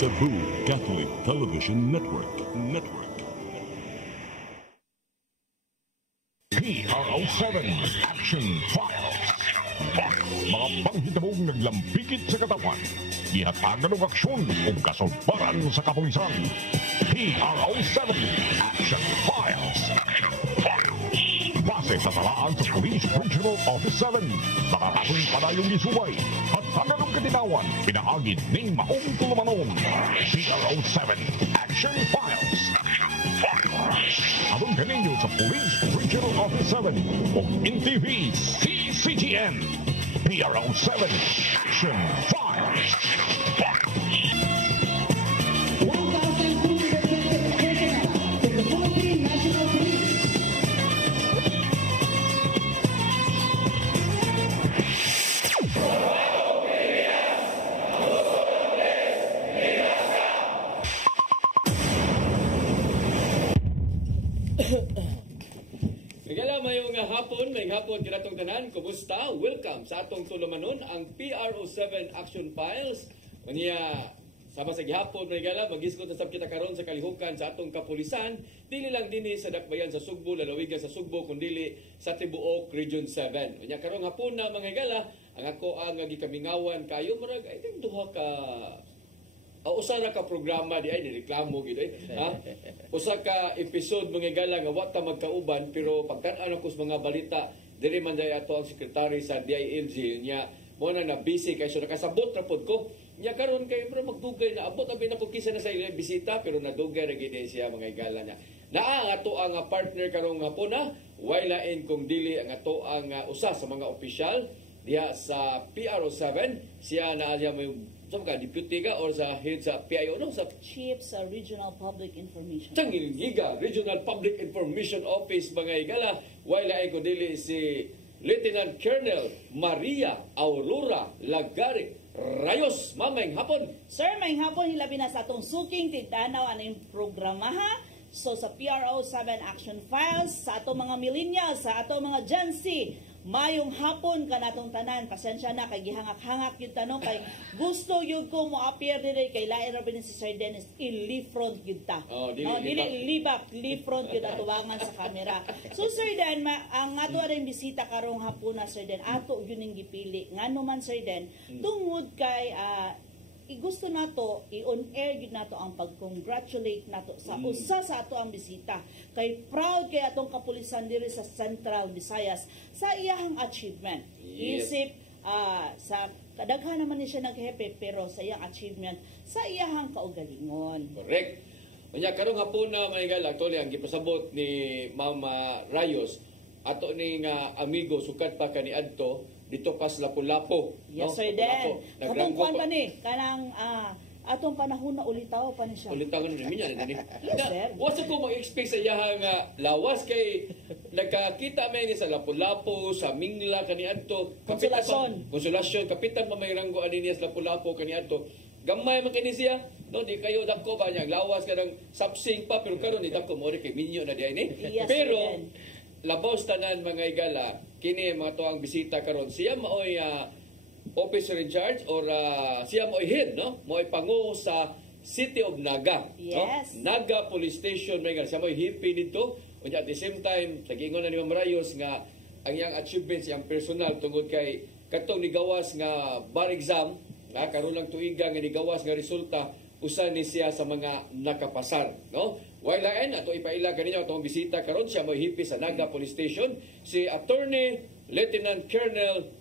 Cebu Catholic Television Network. PRO7 Action Files. Mga panghitabong naglampikit sa katawan. Ihatagan ng aksyon o kasulbaran sa kapulisan. PRO7 Action Files. Base sa talaan sa Police Regional Office 7. Nakatakoy padayong gisubay at taganong katinawan pinaagid ng maong tulumanon. PRO7 Action Files. Abang kaninyo sa Police Regional Office 7 o NTV CCTN. PRO7 Action Files. May hapon kinatong tanan, kumusta? Welcome sa atong tulumanon ang PRO7 Action Files. Unya sama sa gihapon may gala magiskot na sab kita karon sa kalihukan sa atong kapulisan, dili lang dinhi sa dakbayan sa Sugbo, lalawigan sa Sugbo kundi sa tibuok Region 7. Unya karong hapon na mga gala, ang ako ang gikamingawan kayo murag I think duha ka usa ra ka programa di ay nireklamo gid ay ha usa ka episode mga gala nga wa ta magkauban pero pagkan-an ako sa mga balita diri man day ato ang secretary sa DILG nya mo na busy kay so nakasabot ra pod ko nya karon kay bro magdugay na abot abi na ko kisa na sa ilang bisita pero nadugay ra gid siya mga gala nya naa ang ato ang partner karong hapon na waylain kung dili ang ato ang usa sa mga opisyal diha sa PRO7 siya na siya may deputy ka or sa head sa PIO no sa Chief sa Regional Public Information Giga Regional Public Information Office mga igala wala ay ko dili si Lieutenant Colonel Maria Aurora Lagari Rayos. Mamayng hapon sir, may hapon hilabi na sa atong suking titanaw aning programa ha. So sa PRO7 Action Files sa atong mga millennials, sa atong mga Gen Z, mayong hapon kanatong tanan. Pasensya na kay gihangak-hangak yung tanong kay gusto yung ko mo appear dire kay lain ra bin si Sir Dennis ili front gyud ta. Dili libak, li front gyud atubangan sa camera. So Sir Den, ang ato ring bisita karong hapon na Sir Den, ato gyud ning gipili. Ngano man Sir Den, tungod kay gusto nato i-on air gyud nato ang pag-congratulate nato sa usa sa ato ang bisita kay proud kay atong kapulisan diri sa Central Visayas sa iyang achievement. Isip sa kadaghan naman ni siya naghepe pero sa iyang achievement sa iyang kaugalingon. Correct. Unya karong hapon na may gala actually ang gipasabot ni Mama Rayos ato ning amigo sukat pa kaniadto dito pas Lapu-Lapu. Yes, Sir Den. Kapungkuan pa ni, kanang atong panahon na ulitaw pa ni siya. Ulitaw na niya. Yes, sir. What's ko mag-expect sa iyang lawas kay nagkakita may sa Lapu-Lapu, sa Mingla, kaniadto. Konsolasyon. Kapitan pa may ranggo ani sa Lapu-Lapu, kaniadto. Gamay man kini siya. No, di kayo dako ba niya. Lawas ka ng sapsing pa, pero karon ni dako mo rin kay Minyo na diyan ni. Yes, pero, labaw tanan mga igala kini mga tuang bisita karon siya maoy officer in charge or siya maoy head no maoy pangu sa City of Naga. Yes. No? Naga Police Station mga siya maoy hipi dito ug at the same time sagingon na ni Ma'am Rayos nga ang iyang achievements yang personal tungod kay katong nigawas nga bar exam karon lang tuiga nga nigawas nga resulta usa ni siya sa mga nakapasar no. Wailain ato ipaila kaninyo atong bisita karon siya mo hipi sa Naga Police Station si Attorney Lieutenant Colonel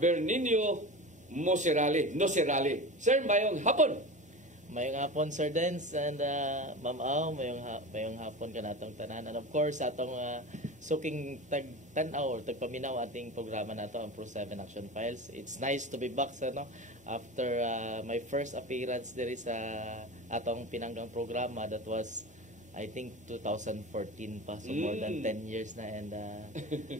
Bernino Nocerale. Sir, mayong hapon. Mayong hapon Sir Dens and Ma'am Au, mayong hapon kanatong tanan and of course atong suking tag-tanaw or tagpaminaw ating programa nato ang Pro7 Action Files. It's nice to be back after my first appearance diri sa atong pinanggang programa that was I think 2014 pa, so more than 10 years na and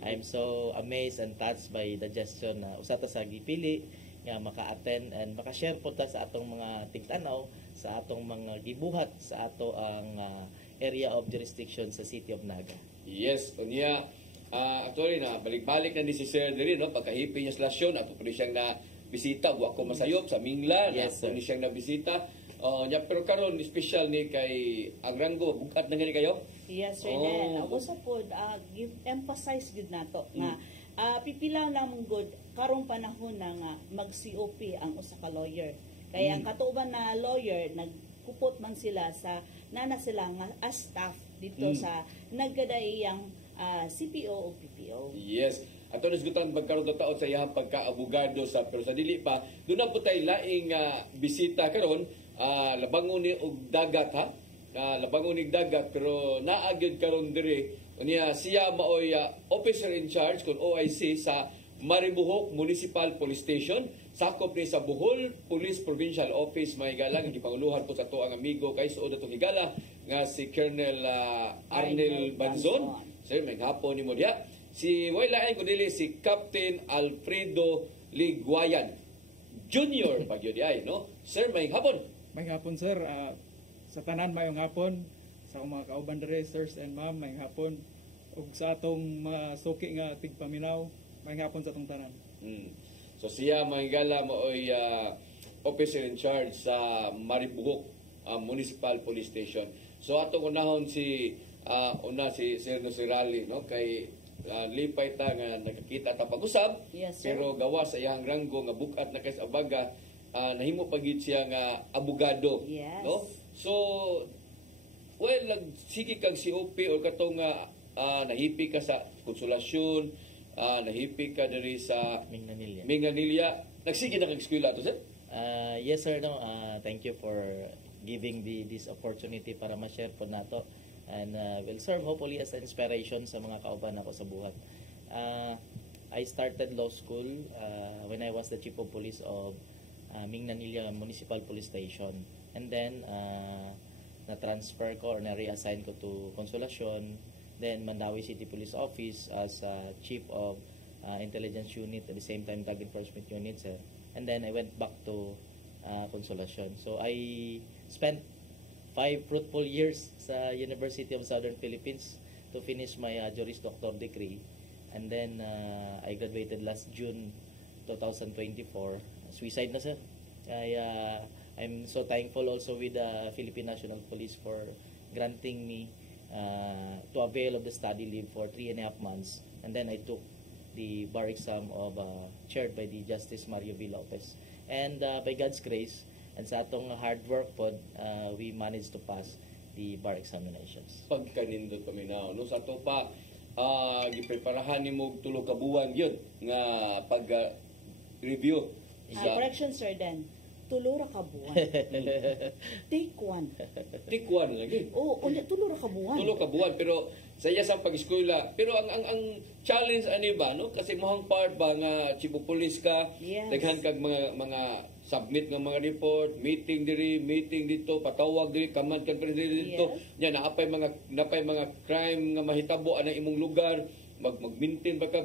I'm so amazed and touched by the gestion na usa ta sa gipili nga maka-attend and maka-share po ta sa atong mga tigtanaw sa atong mga gibuhat sa ato ang area of jurisdiction sa City of Naga. Yes, unya actually na balik-balik na ni si Sir diri no pagkahipi niya sa lasyon ato pa siyang na bisita wa ko masayop sa Mingla yes, na siyang na bisita Nya pero karon special ni kay ang ranggo bukat na gani kayo. Yes, sir. Oh. Then, ako sa pod, emphasize gud nato nga pipila lang mong good karong panahon na nga mag-COP ang usa ka lawyer. Kaya ang katuban na lawyer nagkupot man sila sa nana sila nga as staff dito sa nagkadaiyang CPO o PPO. Yes. Ato nasgutan pagkaroon ta taon sa iyang pagka-abogado sa pero sa dili pa doon na po tayo laing bisita karon labangon ni og dagat ha. Labangon ni dagat pero naagid karon diri niya siya maoy officer in charge kun OIC sa Maribohok Municipal Police Station. Sakop ni sa Bohol Police Provincial Office may galang gipanguluhan po sa to ang amigo kay suod atong higala nga si Colonel Arnel Banzon. Sir, may hapon ni mo diha. Si wala ko dili si Captain Alfredo Liguayan Junior pagyo di ay no. Sir, may hapon. May hapon sir, sa tanan mayong hapon sa akong mga kauban dere sirs and ma'am may hapon ug sa atong mga suki nga tigpaminaw may hapon sa atong tanan. So siya mahigala maoy officer in charge sa Maribohok Municipal Police Station. So atong unahon si Sir Nosirali no kay lipay ta nga nakakita ta pag-usab. Yes, sir. Pero gawa sa iyang ranggo nga bukat na kay sa abaga nahimo pagid siya nga abogado. Yes. No? So well sige kag COP or katong nahipi ka sa konsolasyon, nahipi ka diri sa Minganilla. Minganilla. Nagsige na kag eskwela to sir? Yes sir, no. Thank you for giving this opportunity para ma-share po nato and will serve hopefully as an inspiration sa mga kauban ako sa buhat. I started law school when I was the chief of police of Minganilla Municipal Police Station, and then na-transfer ko or na-reassign ko to Consolacion, then Mandawi City Police Office as chief of intelligence unit at the same time drug enforcement unit sir. And then I went back to Consolacion. So I spent 5 fruitful years sa University of Southern Philippines to finish my Juris Doctor degree. And then I graduated last June 2024. Suicide na sir. I'm so thankful also with the Philippine National Police for granting me to avail of the study leave for 3.5 months. And then I took the bar exam of chaired by the Justice Mario V. Lopez. And by God's grace, and sa atong hard work pod, we managed to pass the bar examinations. Pagkanindot kami na no sa to pa gipreparahan nimo tulo ka buwan gyud nga pag review Correction, sir, then. Tulo ra ka buwan. Take one. tikwan lagi. Tulo ra ka buwan. Tulo ka buwan pero sa iya sa pag-eskwela pero ang challenge ani ba no kasi mohang part ba nga chief of police ka Yes. daghan kag mga submit nga mga report, meeting diri, meeting dito, patawag diri, command conference diri dito. Yes. Nya napay mga crime nga mahitabo anang imong lugar, mag-maintain ba ka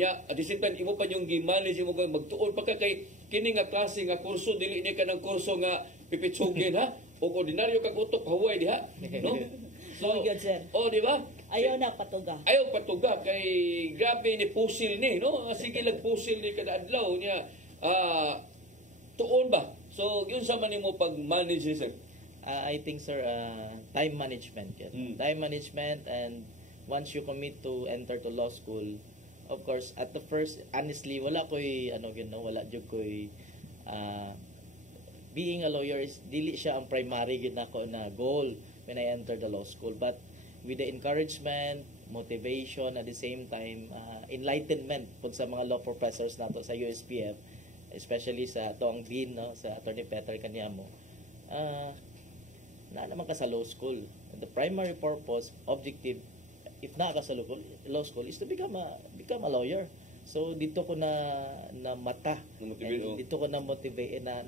at the same time imo pa yung gi-manage imo ka magtuon pa ka kay kini nga klase nga kurso dili ni ka ng kurso nga pipitsugin ha o ordinaryo kag utok Hawaii diha no. Oh my God, sir. Di ba? Ayaw na patuga. Ayaw patuga kay grabe ni pusil ni no sige lang pusil ni kada adlaw niya tuon ba so yun sa man nimo pag manage ni sir. I think sir time management yan. Time management, and once you commit to enter to law school, of course at the first honestly wala koy wala jud koy being a lawyer is dili siya ang primary gid nako na goal when I entered the law school, but with the encouragement, motivation, at the same time enlightenment pud sa mga law professors nato sa USPF, especially sa Toang Dean no sa Attorney Peter Kanyamo, na naman ka sa law school. The primary purpose, objective, if na ka sa law school, is to become a lawyer. So dito ko na mata, dito ko na motivate na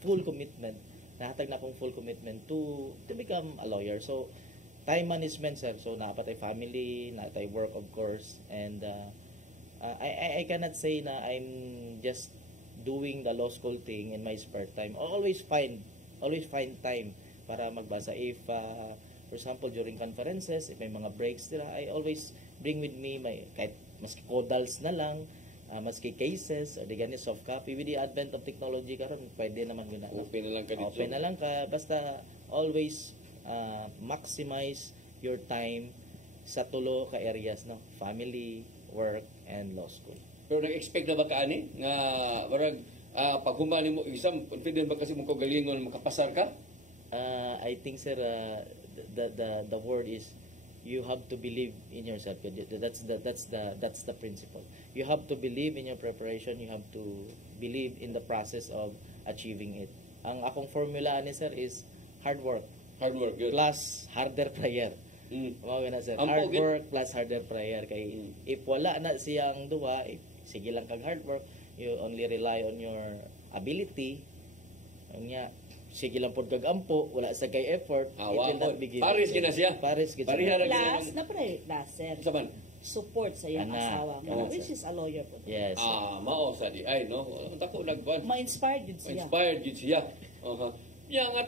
full commitment, nahatag na akong full commitment to become a lawyer. So time management sir, so napatay family, napatay work of course, and I cannot say na I'm just doing the law school thing in my spare time. I always find time para magbasa. If for example during conferences, if may mga breaks nila, I always bring with me my kahit maski codals na lang, maski cases or di gani soft copy with the advent of technology karon pwede naman guna. Open na lang ka dito. Open na lang ka basta always maximize your time sa tulo ka areas, no, family, work, and law school. Pero nag-expect na ba ka ani nga barag pag humani mo exam, confident ba kasi mo ko galingon makapasar ka? I think sir, the word is you have to believe in yourself. That's the principle. You have to believe in your preparation. You have to believe in the process of achieving it. Ang akong formula ani sir is hard work Hard work, good. plus harder prayer. Mao na sir. Ang Hard pugit. work plus harder prayer kay if wala na siyang duwa, sige lang kag hard work, you only rely on your ability. Nya sige lang pod kag ampo, wala sa kay effort, it Awa will not po. be given. Paris gina siya. Paris gina Pareha siya. ra Plus, na plus, sir. Sa man? Support sa iyang Ana. asawa mo, Oo, which sir. is a lawyer po. Yes. Mao sa di ay no. Dako nagban. Ma-inspired yun siya. Inspired gid siya. Ya nga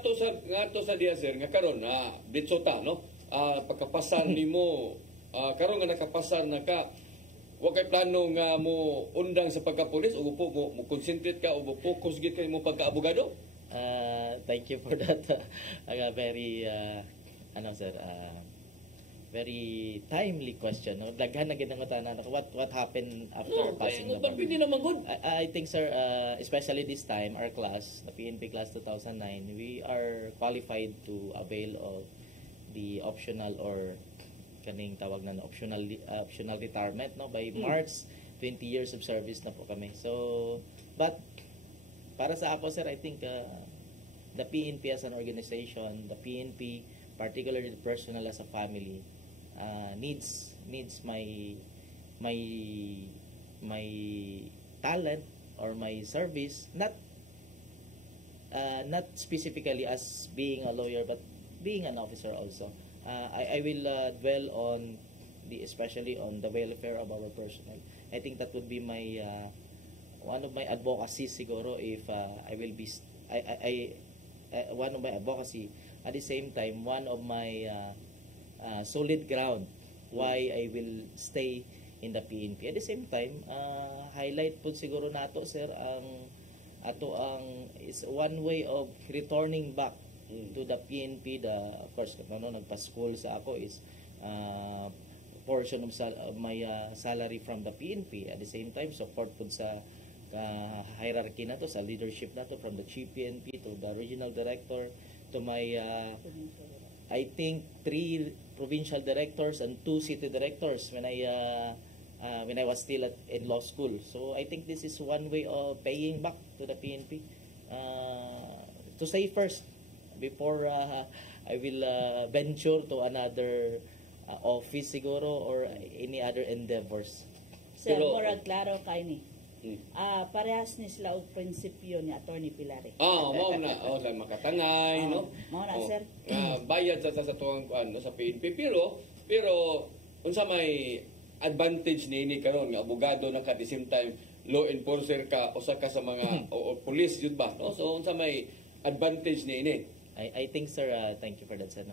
to sa dia sir nga karon ditsota no. Pagkapasar nimo karon nga nakapasar na ka wa kay plano nga mo undang sa pagkapulis o mo concentrate ka o mo focus gid kay mo pagkaabogado? Thank you for that. Very sir, very timely question. No? Daghan na gid ang tanan ako. What happened after passing the bar? Pwede naman good. I think sir, especially this time, our class, the PNP class 2009, we are qualified to avail of the optional or kaning tawag na optional retirement, no, by March. 20 years of service na po kami. So but para sa ako sir, I think the PNP as an organization, the PNP particularly the personnel as a family needs my talent or my service, not specifically as being a lawyer but being an officer also. I will dwell on especially on the welfare of our personnel. I think that would be my one of my advocacy siguro if I will be one of my advocacy, at the same time one of my solid ground why I will stay in the PNP. At the same time highlight po siguro nato sir ang is one way of returning back to the PNP. Of course nagpa-school sa ako is portion of my salary from the PNP. At the same time support po sa hierarchy na to, sa leadership na to, from the chief PNP to the regional director to my I think 3 provincial directors and 2 city directors when I was still in law school. So I think this is one way of paying back to the PNP to stay first before I will venture to another office siguro or any other endeavors. Sir, Pero- murag klaro kay ni. Parehas ni sila og prinsipyo ni Attorney Pilari. Mao na lang makatangay no. Mao na, sir. Bayad sa tuwang kuan no, sa PNP pero unsa may advantage niini karon nga abogado na ka, at the same time law enforcer ka, usa ka sa mga o police yun ba no, so unsa may advantage niini? I think sir, thank you for that sir.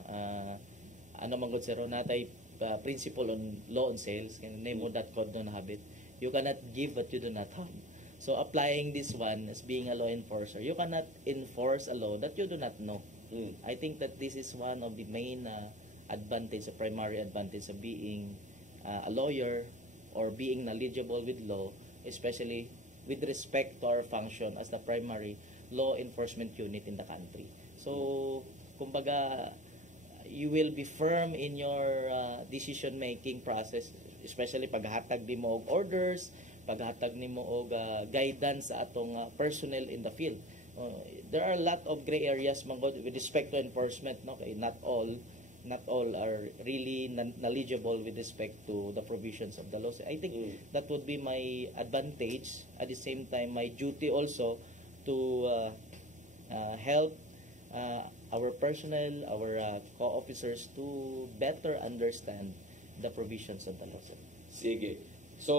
Ano man gud sir, natay principle on law on sales, can name mo that code no habit. You cannot give what you do not have. So applying this one as being a law enforcer, you cannot enforce a law that you do not know. I think that this is one of the main advantage, a primary advantage of being a lawyer or being knowledgeable with law, especially with respect to our function as the primary law enforcement unit in the country. So, kumbaga, you will be firm in your decision-making process, especially paghatag nimo og orders, paghatag nimo og guidance sa atong personnel in the field. There are a lot of gray areas with respect to enforcement, no? Kay not all are really knowledgeable with respect to the provisions of the law. So I think that would be my advantage. At the same time, my duty also to help our personnel, our co-officers to better understand the provisions of the law. Sige. So,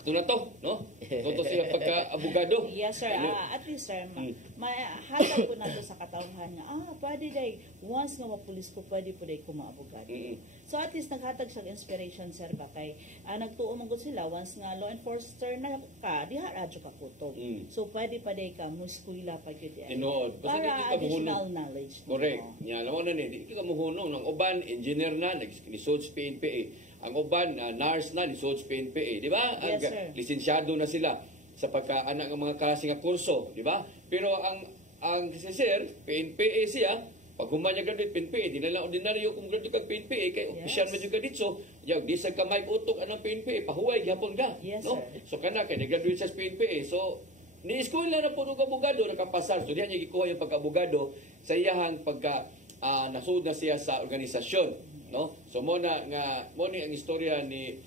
ito na to, no? Toto siya pagka-abogado. Yes, sir. Ano? At least, sir, mahatag ko na to sa katawhan nga, pwede day, once nga mapulis ko, pwede po day ko maabogado. So, at least, naghatag siyang inspiration, sir, ba? Kay, nagtuo mong sila, once nga law enforcer na ka, diha radyo ka kuto. So, pwede pa day ka, muskuila pa yun day. Tinood. Basta di Para ka additional muhunong. knowledge. Correct. Nya lawan na ni, di ka muhunong ng uban engineer na naglisod sa PNPA. Ang uban nurse na lisod sa PNPA, di ba? Yes, sir. Lisensyado na sila sa pagkaanak ng mga klase nga kurso, di ba? Pero ang si sir, PNPA siya, pag humanya graduate PNPA, di na lang ordinaryo kung graduate kag PNPA, kay opisyal man jud ka dito. Yaw, di sa kamay utok anang PNPA, pahuway gyapon ka. Yes, no? sir. So kana kay graduate sa PNPA. So ni-school na po ng abogado, nakapasar. So diyan niya gikuha yung pagka-abogado sa iyahang pagka nasud na siya sa organisasyon. No? So mo ni ang istorya ni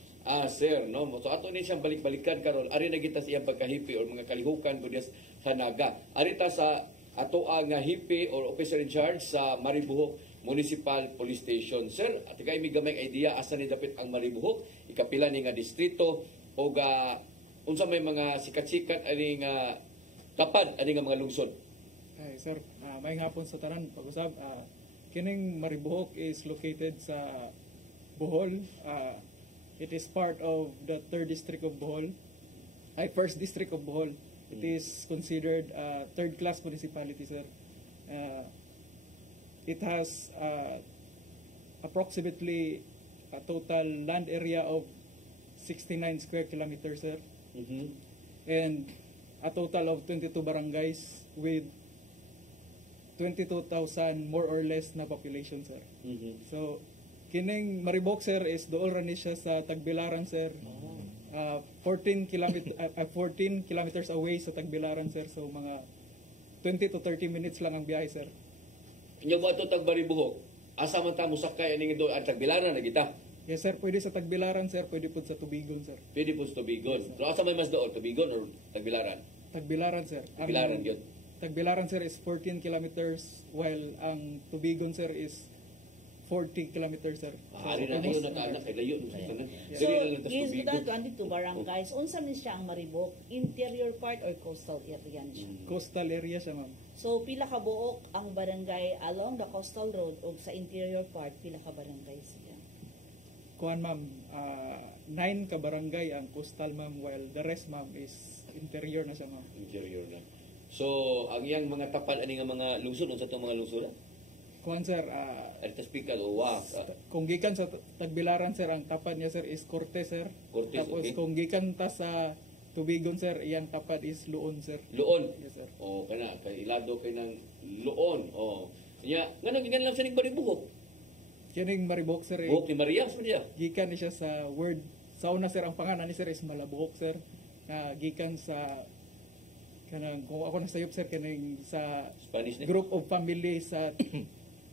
sir, no? So ato ni siyang balik-balikan karon. Ari na kita siyang pagka-hippie or mga kalihukan ko sa Naga. Ari ta sa ato ang hippie or officer in charge sa Maribohok Municipal Police Station. Sir, at kay mi gamay idea asa ni dapit ang Maribohok, ikapila ni nga distrito o unsa may mga sikat-sikat ani nga tapad ani nga mga lungsod. Ay, sir, may hapon sa tanan pag-usab. Kining Maribohok is located sa Bohol. It is part of the 3rd district of Bohol. 1st district of Bohol. It is considered a 3rd-class municipality, sir. It has approximately a total land area of 69 square kilometers, sir. And a total of 22 barangays with 22,000 more or less na population, sir. So, kining Maribohok, sir, is dool ra ni siya sa Tagbilaran, sir. 14 kilometers away sa Tagbilaran, sir. So, mga 20 to 30 minutes lang ang biyahe, sir. Inya mo ato tag Maribohok, asa man ta musakay ani do ang Tagbilaran na kita. Yes, sir. Pwede sa Tagbilaran, sir. Pwede po sa Tubigon, sir. Pwede po sa Tubigon. So asa may mas doon, Tubigon or Tagbilaran? Tagbilaran, sir. Tagbilaran yun. Tagbilaran, sir, is 14 kilometers while ang Tubigon, sir, is 40 kilometers, sir. Ari na kayo nataanak kay layo sa tanan. So, Dili lang ta is Tubigon. kita andito barangays. Unsa ni siya ang Maribohok? Interior part or coastal area ni siya? Coastal area siya, ma'am. So, pila ka buok ang barangay along the coastal road o sa interior part, pila ka barangay siya? Kuan, ma'am, 9 ka barangay ang coastal, ma'am, while the rest, ma'am, is interior na siya, ma'am. Interior na. So, ang iyang mga tapal ani nga mga lungsod unsa tong mga lungsod? Kuan, sir, Arita speaker o wa. kung gikan sa Tagbilaran, sir, ang tapad niya, sir, is Cortes, sir. Cortes, Tapos okay. kung gikan ta sa Tubigon, sir, iyang tapad is Luon, sir. Luon. Yes, sir. O kana kay ilado kay ng Luon. O. Nya nga nang lang sa ning Maribohok. Kining Maribohok, sir, Buhok ni Maria sa diya. gikan ni siya sa word. Sa una, sir, ang pangalan ni sir is Malabuhok, sir. Gikan sa kanang kung ako nasayop, sir, kaning sa Spanish na. group of family sa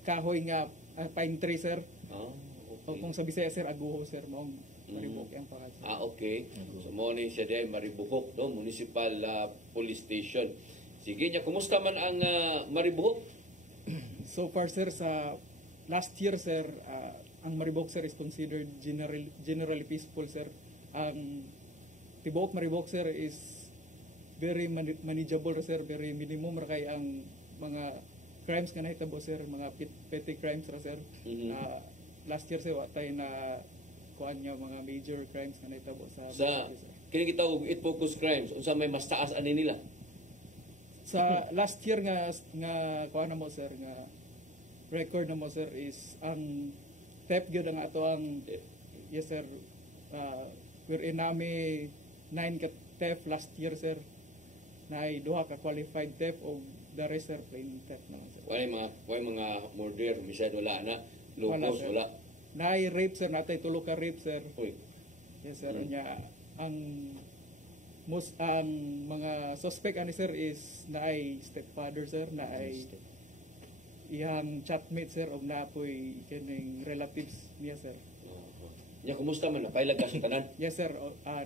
kahoy nga pine tree, sir. Ah, O okay. kung sa Bisaya, sir, Aguho, sir, maong Maribohok ang pangalan, sir. Okay. So mo ni siya day Maribohok, no, Municipal Police Station. Sige nya, kumusta man ang Maribohok? So far, sir, sa last year, sir, ang Maribohok, sir, is considered generally peaceful, sir. Ang tibuok Maribohok, sir, is very manageable, sir. Very minimum ra kay ang mga crimes nga nahitabo, sir, mga petty crimes ra, sir. Last year, sir, watay na kuan niya mga major crimes nga nahitabo sa Sa Maribohok, sir. kini gitawag it focus crimes, unsa may mas taas ani nila? Sa last year nga kuan na mo, sir, nga record na mo, sir, is ang theft gyud ang ato ang yes, sir. We're in nami 9 ka theft last year, sir. Na ay duha ka qualified theft o the rest, sir, plain theft na lang, sir. Wala mga murder, bisan wala na. Lupos, sir. wala. Na ay rape, sir, natay tulo ka rape, sir. Uy. Yes, sir. Nya ang mga suspect ani, sir, is na ay stepfather, sir, na ay iyang chatmate, sir, og naapoy kining relatives niya, sir. Nya kumusta man napailag ka sa tanan? Yes, sir.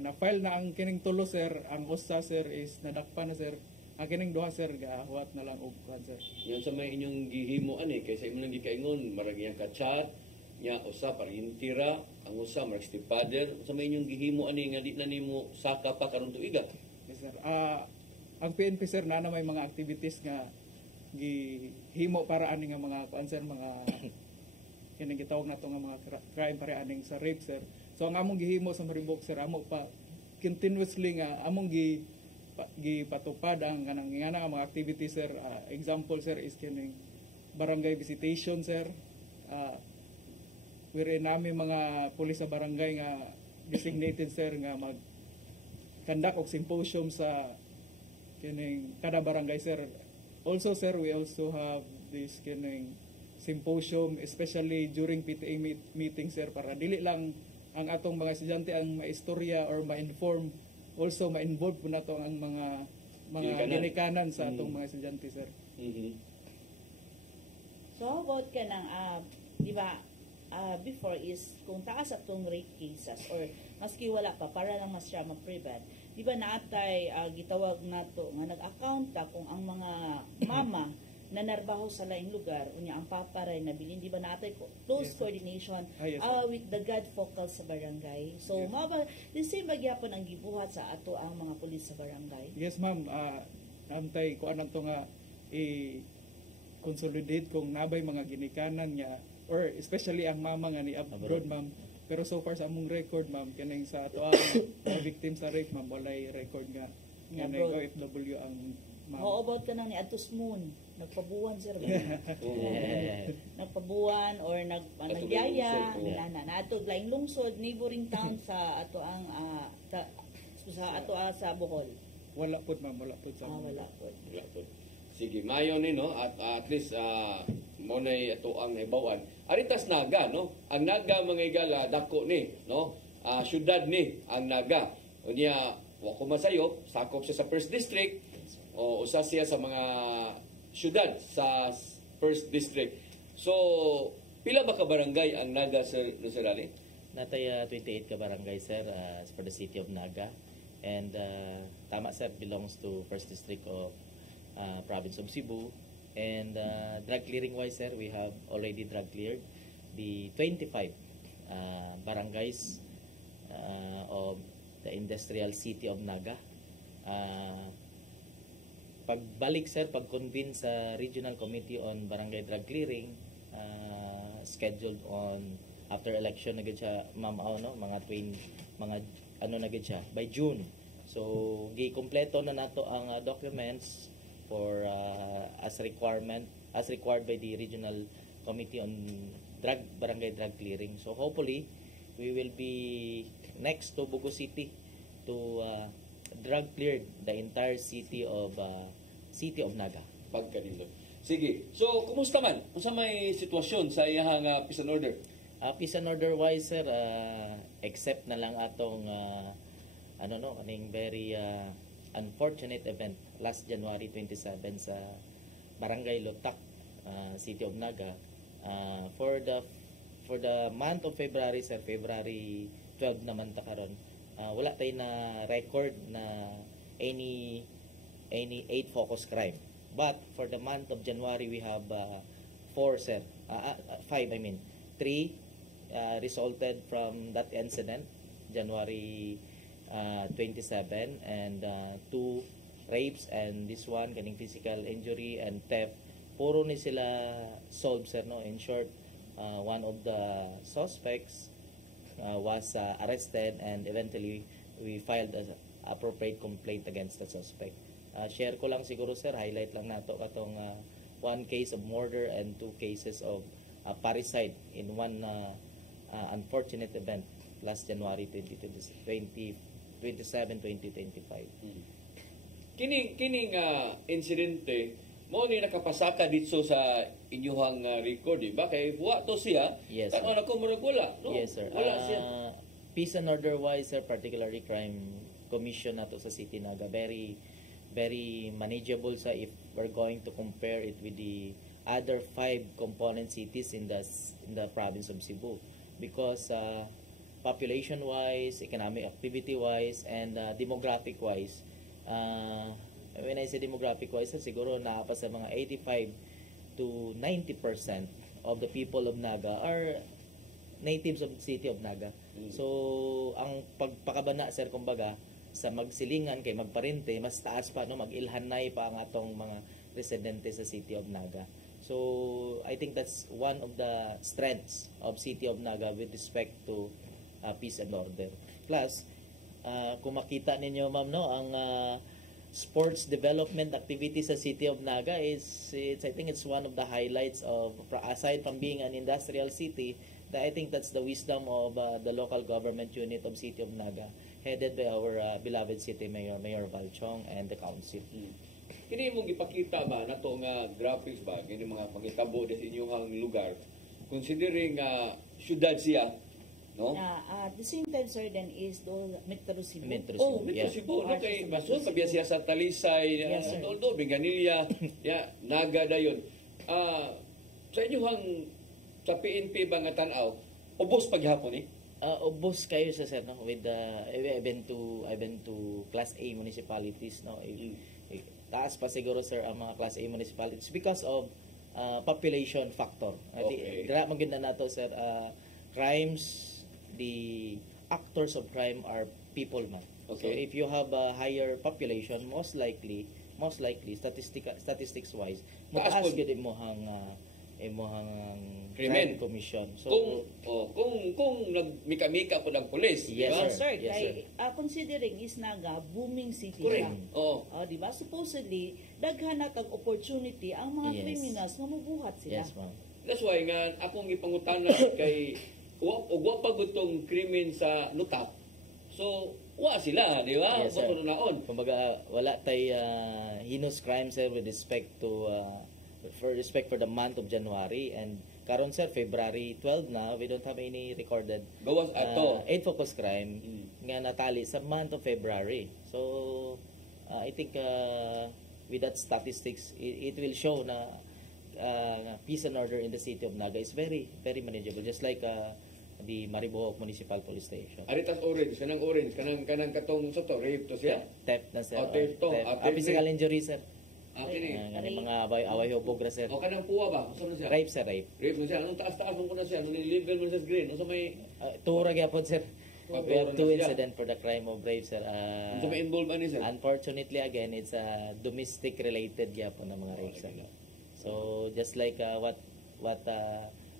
Na-file na ang kining tulo, sir. Ang usa, sir, is nadakpa na, sir. Ang kining duha, sir, gahuat na lang og kan, sir. Yan sa may inyong gihimo ani kay sa imong gikaingon marag iyang ka-chat, nya usa parintira, ang usa marag stepfather, sa may inyong gihimo ani nga di na nimo saka pa karon tuiga. Yes, sir. Ang PNP sir na may mga activities nga gihimo para ani nga mga kuan sir, mga kining gitawag nato nga mga crime para aning sa rape sir. So ang among gihimo sa Maribok sir, amo pa continuously nga among gipatupad ang kanang nga mga activities sir. Example sir is kining barangay visitation sir. Wherein nami mga pulis sa barangay nga designated sir nga mag conduct og symposium sa kining kada barangay sir. Also sir, we also have this kining symposium especially during PTA meeting sir, para dili lang ang atong mga estudyante ang maistorya or ma-inform, also ma-involve po nato ang mga ginikanan sa atong mga estudyante sir. So how about ka ng, di ba, before is kung taas atong rape cases or maski wala pa para lang mas siya ma-prevent, di ba naatay gitawag nato nga nag-account ta kung ang mga mama na narbaho sa laing lugar unya ang papa ray nabilin, di ba naatay close Yes, coordination yes, with the God focal sa barangay. So Yes. mao ba the same bagyapon ang gibuhat sa ato ang mga pulis sa barangay? Yes ma'am, namtay ko anang to nga i-consolidate kung nabay mga ginikanan niya or especially ang mama nga ni abroad ma'am. Pero so far sa among record ma'am, kaning sa ato ang mga victim sa rape ma'am, walay record nga nga Abroad. OFW ang ma'am. How about ka nang ni Atos Moon? Nagpabuwan sir ba? Nagpabuwan or nagyaya lungsod, oo. na ato laing lungsod neighboring town sa ato ang sa Bohol. Wala po ma'am, wala po sa among. Wala po. Wala po. Sige, mayo ni no at least mo na ito ang naibawan. Aritas Naga no. Ang Naga mga igala dako ni no. Syudad ni ang Naga. Unya wa ko masayo, sakop siya sa first district o usa siya sa mga syudad sa first district. So pila ba ka barangay ang Naga sa Nasirali? Natay 28 ka barangay sir for the city of Naga, and tama sir, belongs to first district of province of Cebu. And drug clearing wise sir, we have already drug cleared the 25 barangays of the industrial city of Naga. Pagbalik sir, pag-convene sa Regional Committee on Barangay Drug Clearing, scheduled on after election na gid siya ma'am no, mga ano na gid siya by June. So gi-kompleto na nato ang documents for as required by the Regional Committee on Barangay Drug Clearing. So hopefully we will be next to Bugo City to drug cleared the entire city of Naga. Pagkanindot. Sige. So kumusta man? Unsa may sitwasyon sa iyang peace and order? Peace and order wise sir, except na lang atong aning very unfortunate event last January 27 sa Barangay Lotak, City of Naga. For the month of February sir, February 12 naman ta karon, wala tay na record na any 8 focus crime. But for the month of January we have 4 sir, 5 I mean 3 resulted from that incident January 27, and 2 rapes, and this one kaning physical injury and theft. Puro ni sila solved sir no. In short, one of the suspects was arrested, and eventually we filed an appropriate complaint against the suspect. Share ko lang siguro sir, highlight lang nato katong 1 case of murder and 2 cases of parricide in one unfortunate event last January 27, 2025. Kining insidente mo ni nakapasaka dito sa inyuhang record, di ba? Kay buwa to siya. Yes, Tanaw sir. na ko murag wala, no? Yes sir. Wala siya. Peace and order wise sir, particularly crime commission nato sa City Naga, very very manageable sa if we're going to compare it with the other 5 component cities in the province of Cebu, because population wise, economic activity wise, and demographic wise, when I say demographic wise, siguro naapa sa mga 85 to 90% of the people of Naga are natives of the city of Naga. So ang pagpakabana sir kumbaga sa magsilingan kay magparente mas taas pa no magilhanay pa ang atong mga residente sa city of Naga. So I think that's one of the strengths of city of Naga with respect to peace and order. Plus kung makita ninyo ma'am no ang sports development activity sa city of Naga I think it's one of the highlights of aside from being an industrial city. I think that's the wisdom of the local government unit of City of Naga, headed by our beloved city mayor, Mayor Valchong, and the council. Kini mong ipakita ba na to nga graphics ba kini mga pangitabo sa inyong lugar considering syudad siya no? At the same time, sir, then is the Metro Cebu. Metro Oh, Cebu, Metro yeah. Cebu. No, kay Basun, kabiya siya sa Talisay, Yes, sir. Binganilla, Naga dayon. Sa inyong sa PNP ba nga tanaw, ubos paghapon eh? Ubos kayo sa sir no with I've been to class A municipalities no. Taas pa siguro sir ang mga class A municipalities because of population factor. Okay. Maganda na nato sir crimes, the actors of crime are people man. So Okay. if you have a higher population, most likely statistics wise, Taas mataas po. gid imong Krimen. crime commission. So Kung nagmika-mika po ng pulis, di Yes, ba? Sir, Yes, kay, considering is Naga, booming city Correct. siya. Oo. Di ba? Supposedly, daghan na kag opportunity ang mga Yes. criminals mamubuhat sila. Yes, ma'am. That's why nga akong ipangutana kay wa pa gutong krimen sa Nutap. So, wa sila, di ba? Yes, sir. Wa naon. Kumbaga, wala tay heinous crimes sir with respect to for the month of January, and karon sir February 12 na, we don't have any recorded Gawas ato. 8 focus crime nga natali sa month of February. So I think with that statistics it will show na peace and order in the city of Naga is very very manageable, just like the Maribohok Municipal Police Station. Aritas orange, kanang katong sa to, rape to siya. Theft na sir. Theft to. Theft Physical injury sir. Kini. Ngani mga away hubog na sir. O kanang puwa ba? Usa na siya? Rape sir, rape. Rape mo siya. Anong taas-taas mo na siya? Anong level mo na siya sa green? Usa may Tura gyapon sir. We Tura have na 2 siya. incident for the crime of rape sir. usa may involved ani siya? Unfortunately again, it's domestic related gyapon ng mga rape sir. So just like what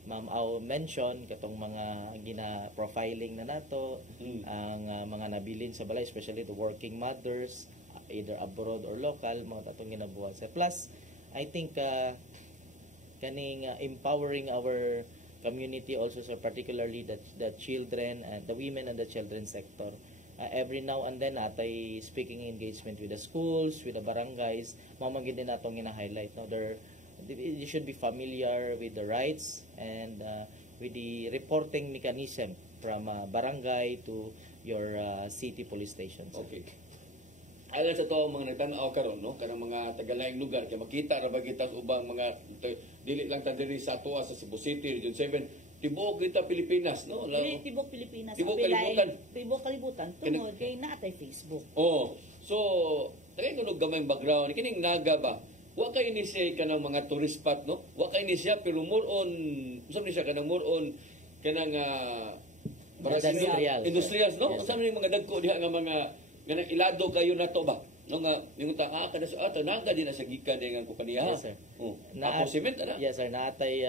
Ma'am Au mentioned, katong mga gina-profiling na nato, ang mga nabilin sa balay, especially the working mothers, either abroad or local, mga tatong ginabuhat sir. Plus, I think kaning empowering our community also, so particularly the children and the women and the children sector. Every now and then atay speaking engagement with the schools, with the barangays, mamagin din natong gina-highlight no, you should be familiar with the rights and with the reporting mechanism from barangay to your city police stations. Okay. Alam sa to mga nagtanaw karon no kanang mga tagalaing lugar kay makita ra ba kita sa ubang mga dili lang ta diri sa atoa sa Cebu City Region 7 tibuok kita Pilipinas no. Dili tibok Pilipinas, Tibok apilay- kalibutan. Tibok kalibutan tungod kay naatay Facebook. Oh. So, tagay kuno gamay background kining Naga ba? Wa kay ni siya kanang mga tourist spot no. Wa kay ni siya pero more on usab ni siya kanang more on kanang industrial no. Yes, Usab ni mga dagko diha nga mga ganang ilado kayo na to ba? No nga yung ta kada sa ato Naga din na sa gikan dengan kompanya. Yes, sir. Oh. Apo cement ana. Yes sir, naatay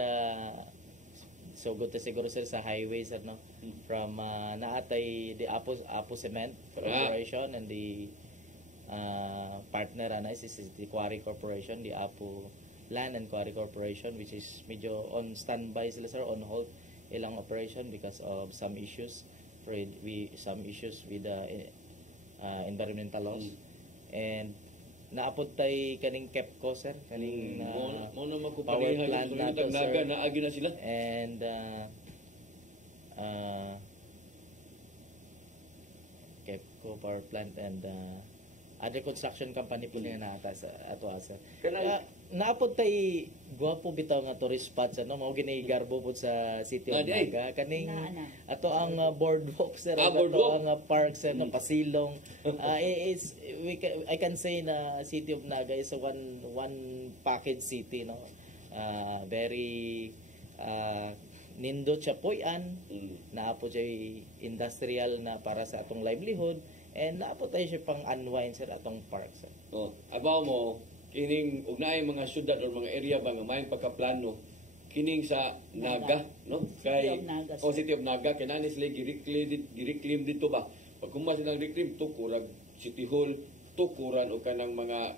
so good to siguro sir sa highway sir no. From naatay the Apo Cement Corporation and the partner is the Quarry Corporation, the Apo Land and Quarry Corporation, which is medyo on standby sila sir, on hold ilang operation because of some issues with the environmental laws. And naapod tay kaning KEPCO sir, kaning mo na power plant nato Naga sir. na agi na sila. And KEPCO power plant and other construction company po niya na sa ato sir. Naapod tay gwapo bitaw nga tourist spots ano mao gini garbo pod sa City of Naga kaning ato ang boardwalk sir, ato ang park sir no pasilong. I can say na City of Naga is a one package city no. Very nindot siya puy-an, Mm. naapo siya industrial na para sa atong livelihood, and naapo tayo siya pang unwind sa atong park, sir. Oh, abaw mo kining ugnay mga syudad o mga area ba nga may pagkaplano kining sa Naga, no? City of Naga, sir. City of Naga kinani sila gi-reclaim dito ba? Pag kuma silang reclaim to kurag City Hall, tukuran o kanang mga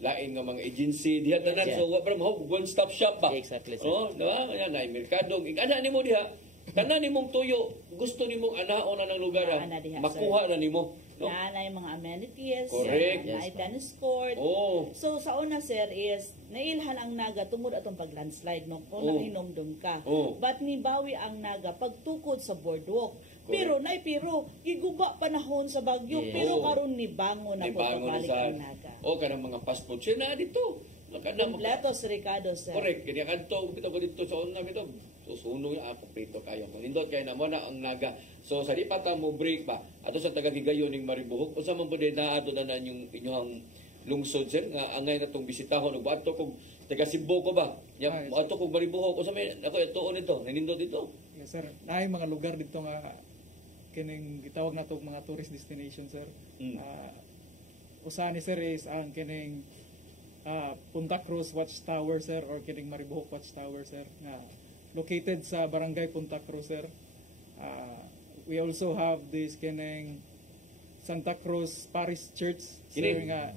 lain nga mga agency diha tanan. Yeah. So wa pa mo one stop shop ba? Exactly, sir. Oh, diba? Yan ay merkado. Ana nimo diha. Tanan nimong tuyo, gusto nimong anaon na ng lugar, Ana diha, makuha na nimo. No? Na yung mga amenities, Correct. na Yes, tennis court. Oh. So sa una sir is nailhan ang Naga tungod atong paglandslide no kung Oh. nahinumdum ka. Oh. But nibawi ang Naga pagtukod sa boardwalk. Pero giguba panahon sa bagyo Yes. pero Oh. karon ni bango na May po bangon pagbalik sa ang Naga. o kanang mga fast food chain na dito. Makana Kompleto si Ricardo sir. correct kaya kanto kita ko dito sa una bito. So suno ya ako prito kayo. Kung indot kay na mo na ang Naga. So sa di pa ta mo break ba ato sa taga Higayon ning Maribohok unsa man pud na ato na yung inyong lungsod sir nga angay na tong bisitahon ug ato kung taga Cebu ko ba. Ya Yes. ato kung Maribohok unsa may ako tuon nito. Nanindot dito. Yes, sir. Naay mga lugar dito nga kining gitawag nato mga tourist destination, sir. Mm. Usa ni sir is ang kining Punta Cruz Watchtower, sir, or kining Maribohok Watchtower, sir, nga located sa Barangay Punta Cruz, sir. We also have this kining Santa Cruz Parish Church, sir, Kining? nga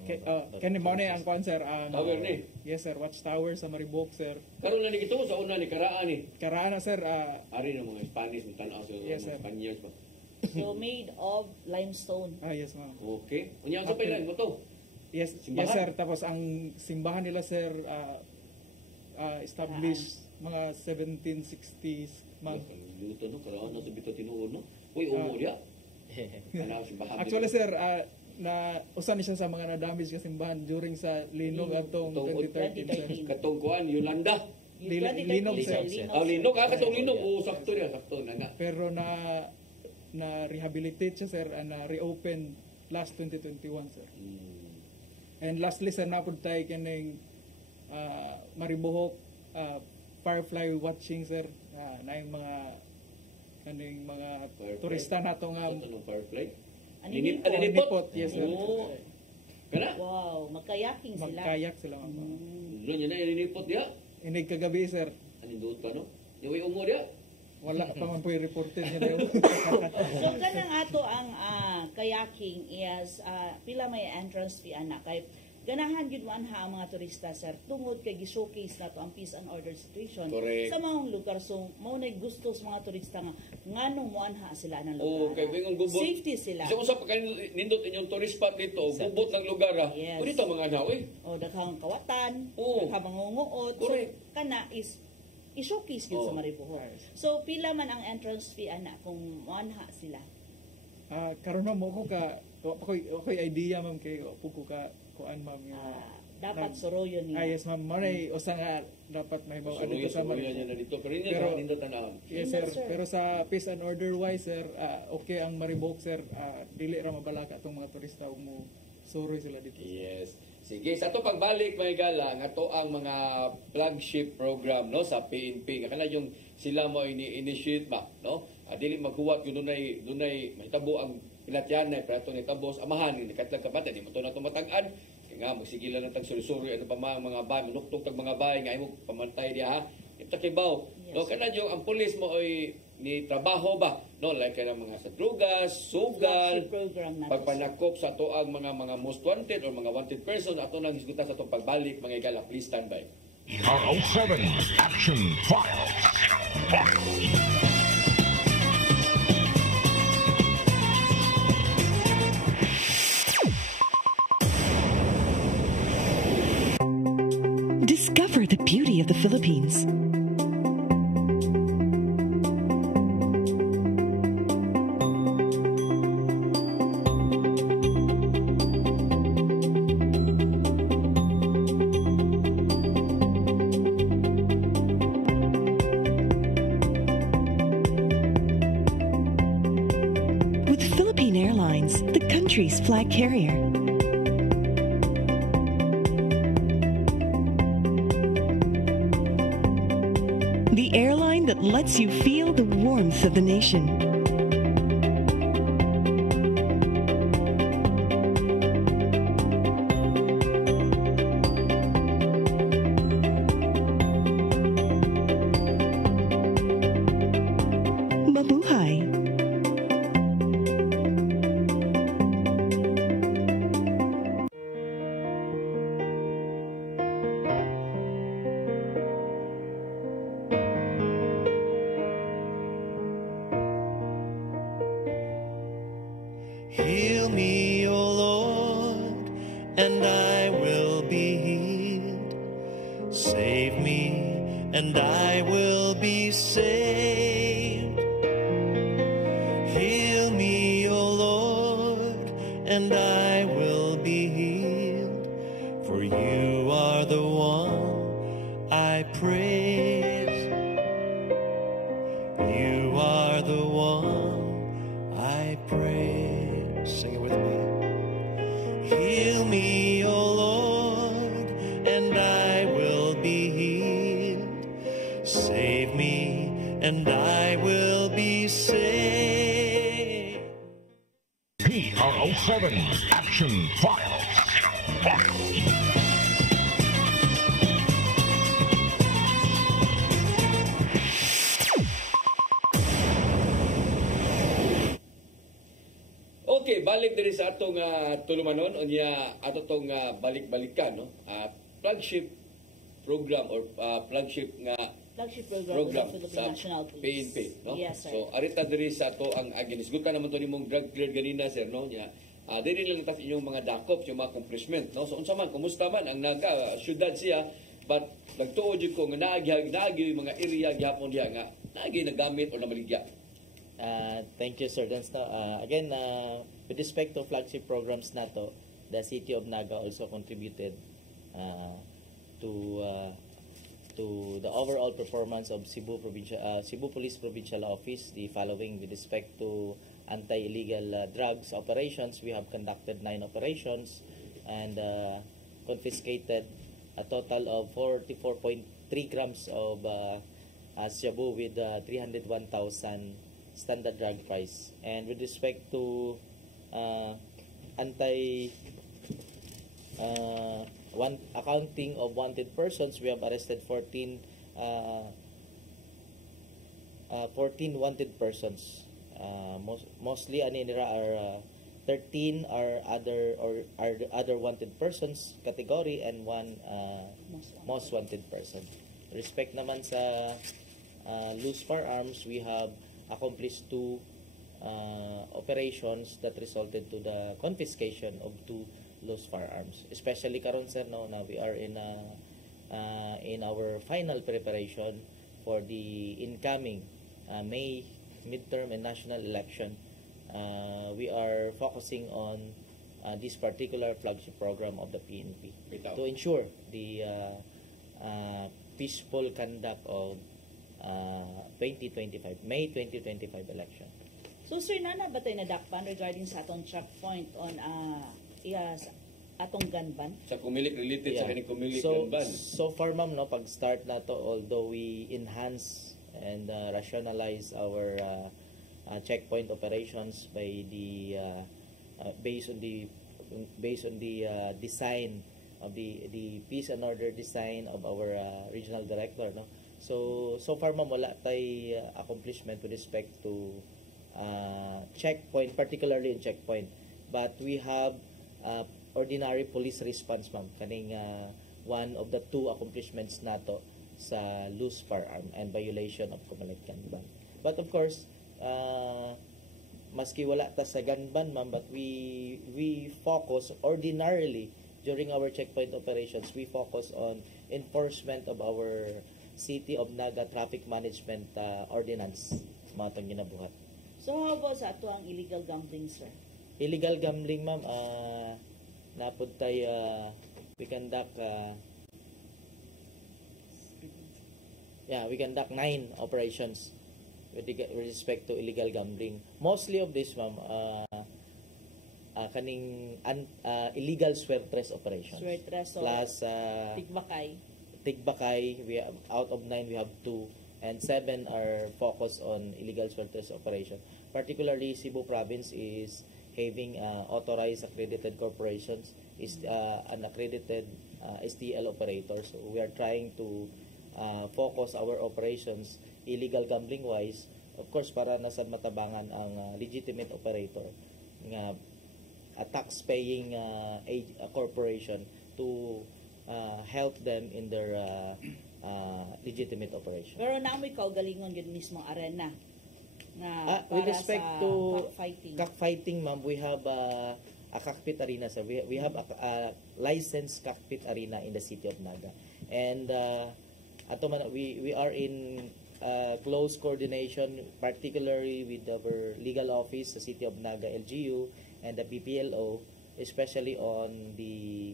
kining mo ni ang kwan, sir, ang Tower ni. yes, sir, Watchtower sa Maribohok, sir. Karon na ni gito sa una ni karaan ni. Karana, sir, Ari ng mga Spanish mo tan-aw sa Yes, sir. mga Spaniards ba. So made of limestone. yes, ma'am. Okay. Unya sa pila mo to. Yes, Simbahan? yes sir. Tapos ang simbahan nila sir established mga 1760s. Luto no karon na sa bito tinuod no. Uy, umo dia. Kana si bahagi. Actually sir, na usan ni siya sa mga na-damage nga simbahan during sa Linog atong 2013 sir. 2013. Katong kuan Yolanda. Linog, sir. Linog katong Linog sakto dia sakto na na. Pero na rehabilitate siya sir and na reopen last 2021 sir. And lastly sir, napod tayo kining Maribohok firefly watching sir. Na yung mga kaning mga Firefly? turista nato nga Katong firefly. Aninipot. Aninipot, yes sir. Oh. Kana? Wow, magkayaking sila. Magkayak sila mga. Lo nya na ininipot dia. Inig kagabi sir, Anin duot pa no. Uy, umo dia. wala pa man po yung reported niya na yun. So kanang ato ang kayaking is pila may entrance fee ana kay ganahan gyud man ha ang mga turista sir tungod kay gi-showcase nato ang peace and order situation Correct. sa mga lugar. So mao nay gusto sa mga turista nga nganong moanha sila ng Oh, lugar. kay wingon gubot. Safety sila. So usap pa kay nindot inyong tourist spot dito, gubot ng lugar. Yes. Uni ta mga anaw eh. O daghang kawatan, Oo. daghang mangunguot. So Correct. kana is i-showcase gyud sa Oo. Maribohok. So pila man ang entrance fee ana kung moanha sila. Karon ma'am, ako ako'y idea ma'am kay po ko ka kuan ma'am yung Dapat suroyo niya. yes ma'am, mo na usa nga dapat may mga Suruyo sa suruyo niya na dito. Pero hindi Pero- na nindot tanawon. Yes sir. Pero sa peace and order wise sir, okay ang Maribohok sir, dili ra mabalaka atong mga turista ug mo suroy sila dito. Yes. Sige, sa to pagbalik mga gala, nga to ang mga flagship program no sa PNP. Nga kana yung sila mo ini-initiate ba, no? Dili maghuwat yun dunay mahitabo ang pinatyan na prato ni tabos amahan ni katlag kabata di mo to na tumatag-an. Kaya nga magsigilan na tag suri-suri ano pa mga bahay manuktok tag mga bahay nga imo pamantay diha ha. Ito kibaw. Yes. No kana yung ang pulis mo ay ni trabaho ba no like kana mga sa drugas, sugal, Flagship program natin. pagpanakop sa ato ang mga most wanted or mga wanted person ato nang hisgutan sa atong pagbalik mga igala. Please stand by. PRO7 Action Files. Discover the beauty of the Philippines. With Philippine Airlines, the country's flag carrier. The airline that that lets you feel the warmth of the nation. Mabuhay! Heal me, O Lord, and I will be healed. Save me, and I will be saved. Heal me, O Lord, and I will be healed. For you are the one I praise. You are the one I praise. Sing it with me. Heal me, O Lord, and I will be healed. Save me, and I will be saved. PRO7 Action Files. Okay, balik diri sa atong tulumanon unya ato tong balik-balikan no. Flagship program or flagship program of the sa Philippine National Police. PNP, no? Yes, sir. So arita diri sa ato ang ginisgutan naman to nimong drug clear ganina sir no nya. Diri lang tas inyong mga dakop, yung mga accomplishment no. So unsa man kumusta man ang naga syudad siya but nagtuod jud ko nga naagi yung mga area gihapon diha nga naagi nagamit o namaligya. Thank you, Sir Dance. Again, with respect to flagship programs nato, the City of Naga also contributed to the overall performance of Cebu Police Provincial Office. The following with respect to anti-illegal drugs operations, we have conducted 9 operations and confiscated a total of 44.3 grams of shabu with 301,000 standard drug price. And with respect to accounting of wanted persons, we have arrested 14 wanted persons. Mostly aninira are 13 are other wanted persons category and 1 most wanted person. Respect naman sa loose firearms, we have accomplished 2 operations that resulted to the confiscation of 2 loose firearms. Especially karon sir no, now we are in our final preparation for the incoming May midterm and national election. We are focusing on this particular flagship program of the PNP to ensure the peaceful conduct of 2025 May 2025 election. So sir, nana ba tayo nadakpan regarding sa atong checkpoint on atong gun ban? Sa kumilik related sa kaning kumilik ban. So far ma'am no, pag start na to, although we enhance and rationalize our checkpoint operations by the based on the design of the peace and order design of our regional director no. So far ma'am wala tay accomplishment with respect to checkpoint, particularly in checkpoint, but we have ordinary police response ma'am kaning one of the 2 accomplishments nato sa loose firearm and violation of Comelec gun ban. But of course maski wala ta sa gun ban ma'am, but we focus ordinarily during our checkpoint operations, we focus on enforcement of our City of Naga Traffic Management Ordinance mga itong ginabuhat. So how about sa ato ang illegal gambling sir? Illegal gambling ma'am, napod tayo we conduct 9 operations with respect to illegal gambling. Mostly of this ma'am kaning illegal swertres operations. Swertres, so plus tigbakay. Tigbakay, we have, out of 9 we have 2, and 7 are focused on illegal smelters operation. Particularly, Cebu Province is having authorized accredited corporations, is an accredited STL operator. So we are trying to focus our operations illegal gambling wise, of course, para nasa matabangan ang legitimate operator nga a tax-paying corporation to help them in their legitimate operation. Pero naamoy kaugalingon yun mismo arena na With para respect sa to cockfighting. cockfighting, ma'am, we have a cockpit arena, sir. We have a licensed cockpit arena in the city of Naga. And we are in close coordination, particularly with our legal office, the city of Naga LGU, and the PPLO, especially on the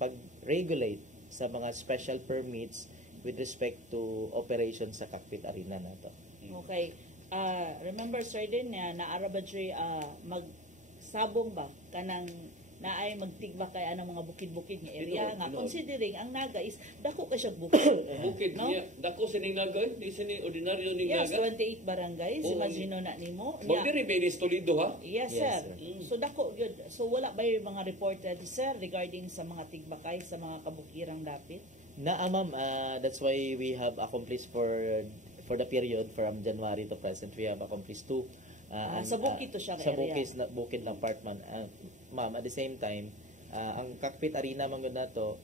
pag-regulate sa mga special permits with respect to operations sa cockpit arena na to. Okay. Remember, sir, din na naara ba siya magsabong ba kanang naay magtigba kay anong mga bukid-bukid nga area nga considering ang Naga is dako ka siya bukid. Bukid no? niya, dako sining Naga, di sini ordinaryo ning Yes, Naga. 28 barangays. Imagino na nimo. Boundary Benis Toledo ha. Yes, Yes, sir. So dako gyud. So wala ba yung mga reported, sir, regarding sa mga tigbakay sa mga kabukirang dapit? Ma'am, that's why we have accomplished for the period from January to present, we have accomplished 2. Sa bukid to siya sa area. bukid ng partman. Ma'am, at the same time, ang cockpit arena man na to,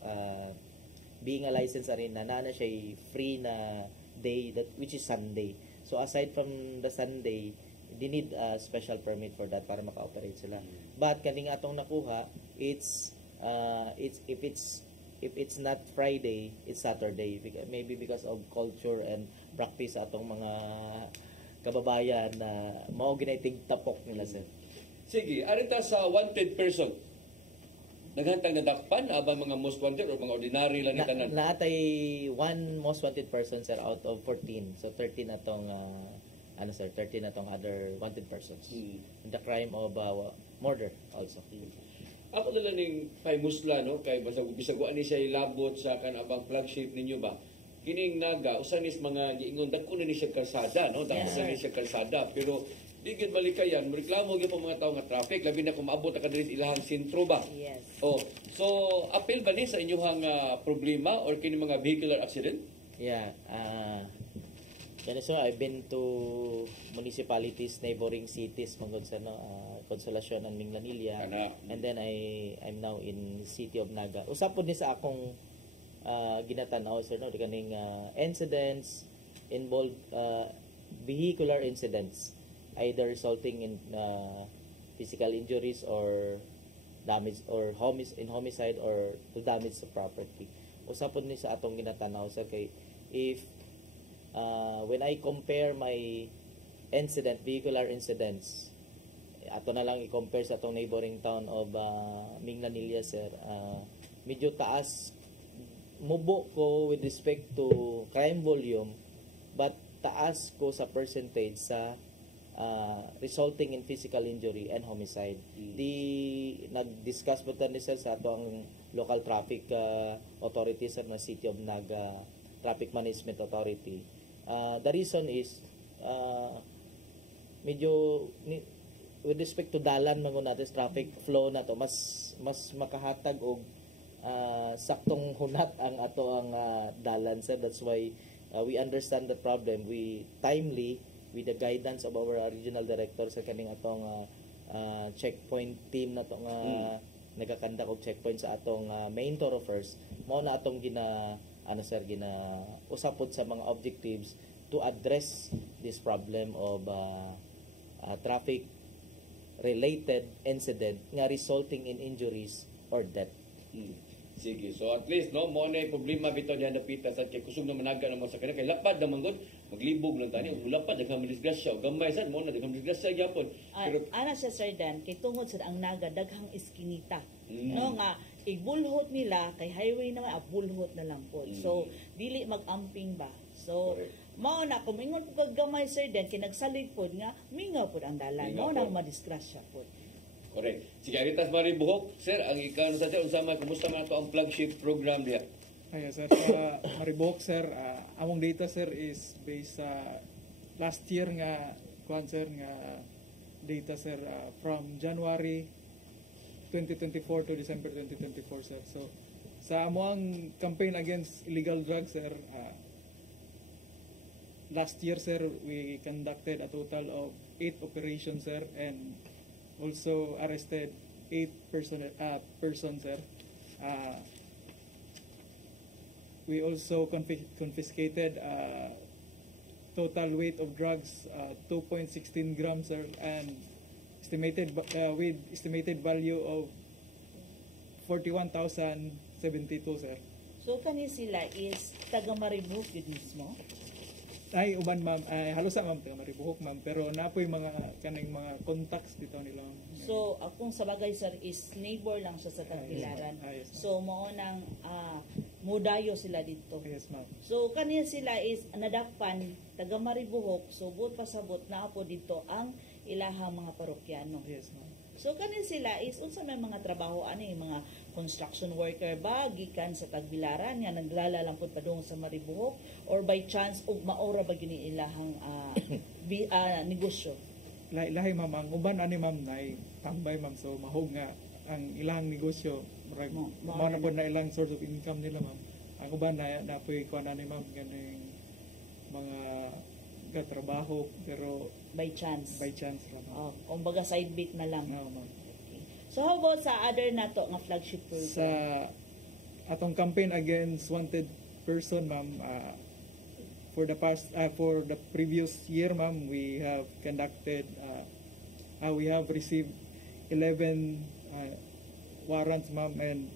being a licensed arena, na siya free na day, which is Sunday. So aside from the Sunday, they need a special permit for that para maka-operate sila. But kaning atong nakuha, it's if it's not Friday, it's Saturday. Maybe because of culture and practice atong mga kababayan na mao ginaitig tapok nila, sir. Sige, arita sa wanted person. Naghantang nadakpan abang mga most wanted o mga ordinary lang ni tanan. Naatay one most wanted person, sir, out of 14. So 13 atong 13 atong other wanted persons. In the crime of murder also. Ako na lang ning kay Musla, no? Kay bisaguan ni siya ilabot sa kanabang flagship ninyo ba? Kining Naga, usanis mga giingon, dako na ni siya kalsada, no? Dako Yes, na ni siya kalsada. Pero di gid malikayan, reklamo gyud po mga tao nga traffic, labi na kung maabot ka diri sa ilahang sentro ba? Yes. Oh, so appeal ba ni sa inyong problema or kini mga vehicular accident? Yeah. So I've been to municipalities, neighboring cities, mangod sa Consolacion and Minglanilla. And then I'm now in city of Naga. Usapod ni sa akong ginatanaw, sir, no, di kaning incidents involved vehicular incidents either resulting in physical injuries or damage or homicide or to damage sa property. Usapod ni sa atong ginatanaw sa kay if when I compare my vehicular incidents, ato na lang i-compare sa atong neighboring town of Minglanilla, sir, medyo taas mubo ko with respect to crime volume, but taas ko sa percentage sa resulting in physical injury and homicide. Nag-discuss po tayo ni sir sa ato ang local traffic authority sa City of Naga Traffic Management Authority. The reason is medyo with respect to dalan man natin traffic flow na to mas makahatag og saktong hunat ang ato ang dalan, sir. That's why we understand the problem. We timely with the guidance of our regional director sa kaning atong checkpoint team na to nga nagakandak og checkpoint sa atong main thoroughfares, mao na atong gina usapod sa mga objectives to address this problem of traffic related incident nga resulting in injuries or death. Sige, so at least no mo na problema bitaw diha napita sa kay kusog na managa naman sa kanila kay lapad naman gud maglibog lang tani lapad daghang disgrasya gamay sad mo na daghang disgrasya gyapon. Pero ana siya, sir Dan, kay tungod sa ang Naga daghang iskinita. No nga ibulhot nila kay highway naman abulhot na lang po. So dili mag-amping ba. So mao na kung ingon po gamay, sir Dan, kay nagsalig pod nga mingaw pod ang dalan. Mao na madisgrasya pod. Correct. Sige, Aritas Mari Buhok, sir, ang ikaw sa unsa man kumusta man ato ang flagship program diha? Ay, sir, sa Mariboc, sir, among data, sir, is based sa last year nga, kuan, sir, nga data, sir, from January 2024 to December 2024, sir. So, sa amuang campaign against illegal drugs, sir, last year, sir, we conducted a total of 8 operations, sir, and also arrested 8 persons, sir. We also confiscated total weight of drugs, 2.16 grams, sir, and with estimated value of 41,072, sir. So kani sila is taga Mariboc yun mismo? Ay, uban, ma'am. Ay, halos sa ma'am, taga Mariboc, ma'am. Pero napoy mga kaning mga contacts dito nila, ma'am. So, akong sa bagay, sir, is neighbor lang siya sa Tagbilaran. Yes, ma'am. So, mao nang mudayo sila dito. Yes, ma'am. So, kaniya sila is nadakpan, taga Maribohok, so buot pasabot na po dito ang ilahang mga parokyano. Yes, ma'am. So, kaniya sila is unsa may mga trabaho, mga construction worker ba, gikan sa Tagbilaran, nga naglala lang po padung sa Maribohok, or by chance, ug maora ba yun ilahang negosyo? Lahi, ma'am. Ang uban, ma'am, na tambay, ma'am. So, mahog nga ang ilang negosyo. Mao na po na ilang source of income nila, ma'am. Ang uban na po ikuan ma'am, ganing mga trabaho, pero By chance. lang. Oh, kumbaga side beat na lang. No, ma'am. Okay. So, how about sa other nato nga flagship program? Sa atong campaign against wanted person, ma'am, for the previous year, ma'am, we have conducted we have received 11 warrants, ma'am, and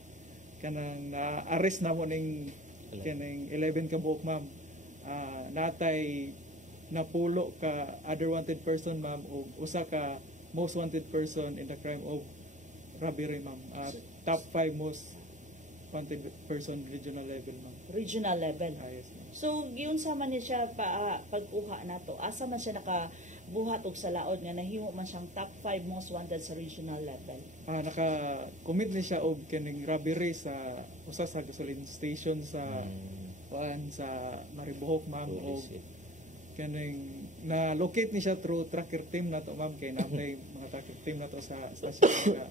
kanang na-arrest na mo ning kanang 11 ka buok, ma'am. Natay napulo ka other wanted person, ma'am, o usa ka most wanted person in the crime of robbery, ma'am. Top 5 most wanted person regional level, ma'am. Regional level. Yes, ma'am. So, giunsa man ni siya pagkuha nato. Asa man siya nakabuhat og sa laod nga nahimo man siyang top 5 most wanted sa regional level. Naka-commit ni siya og kaning robbery sa usa sa gasoline station sa sa Maribohok, ma'am, og kaning na-locate ni siya through tracker team nato, ma'am, kay napay mga tracker team nato sa stasyon nga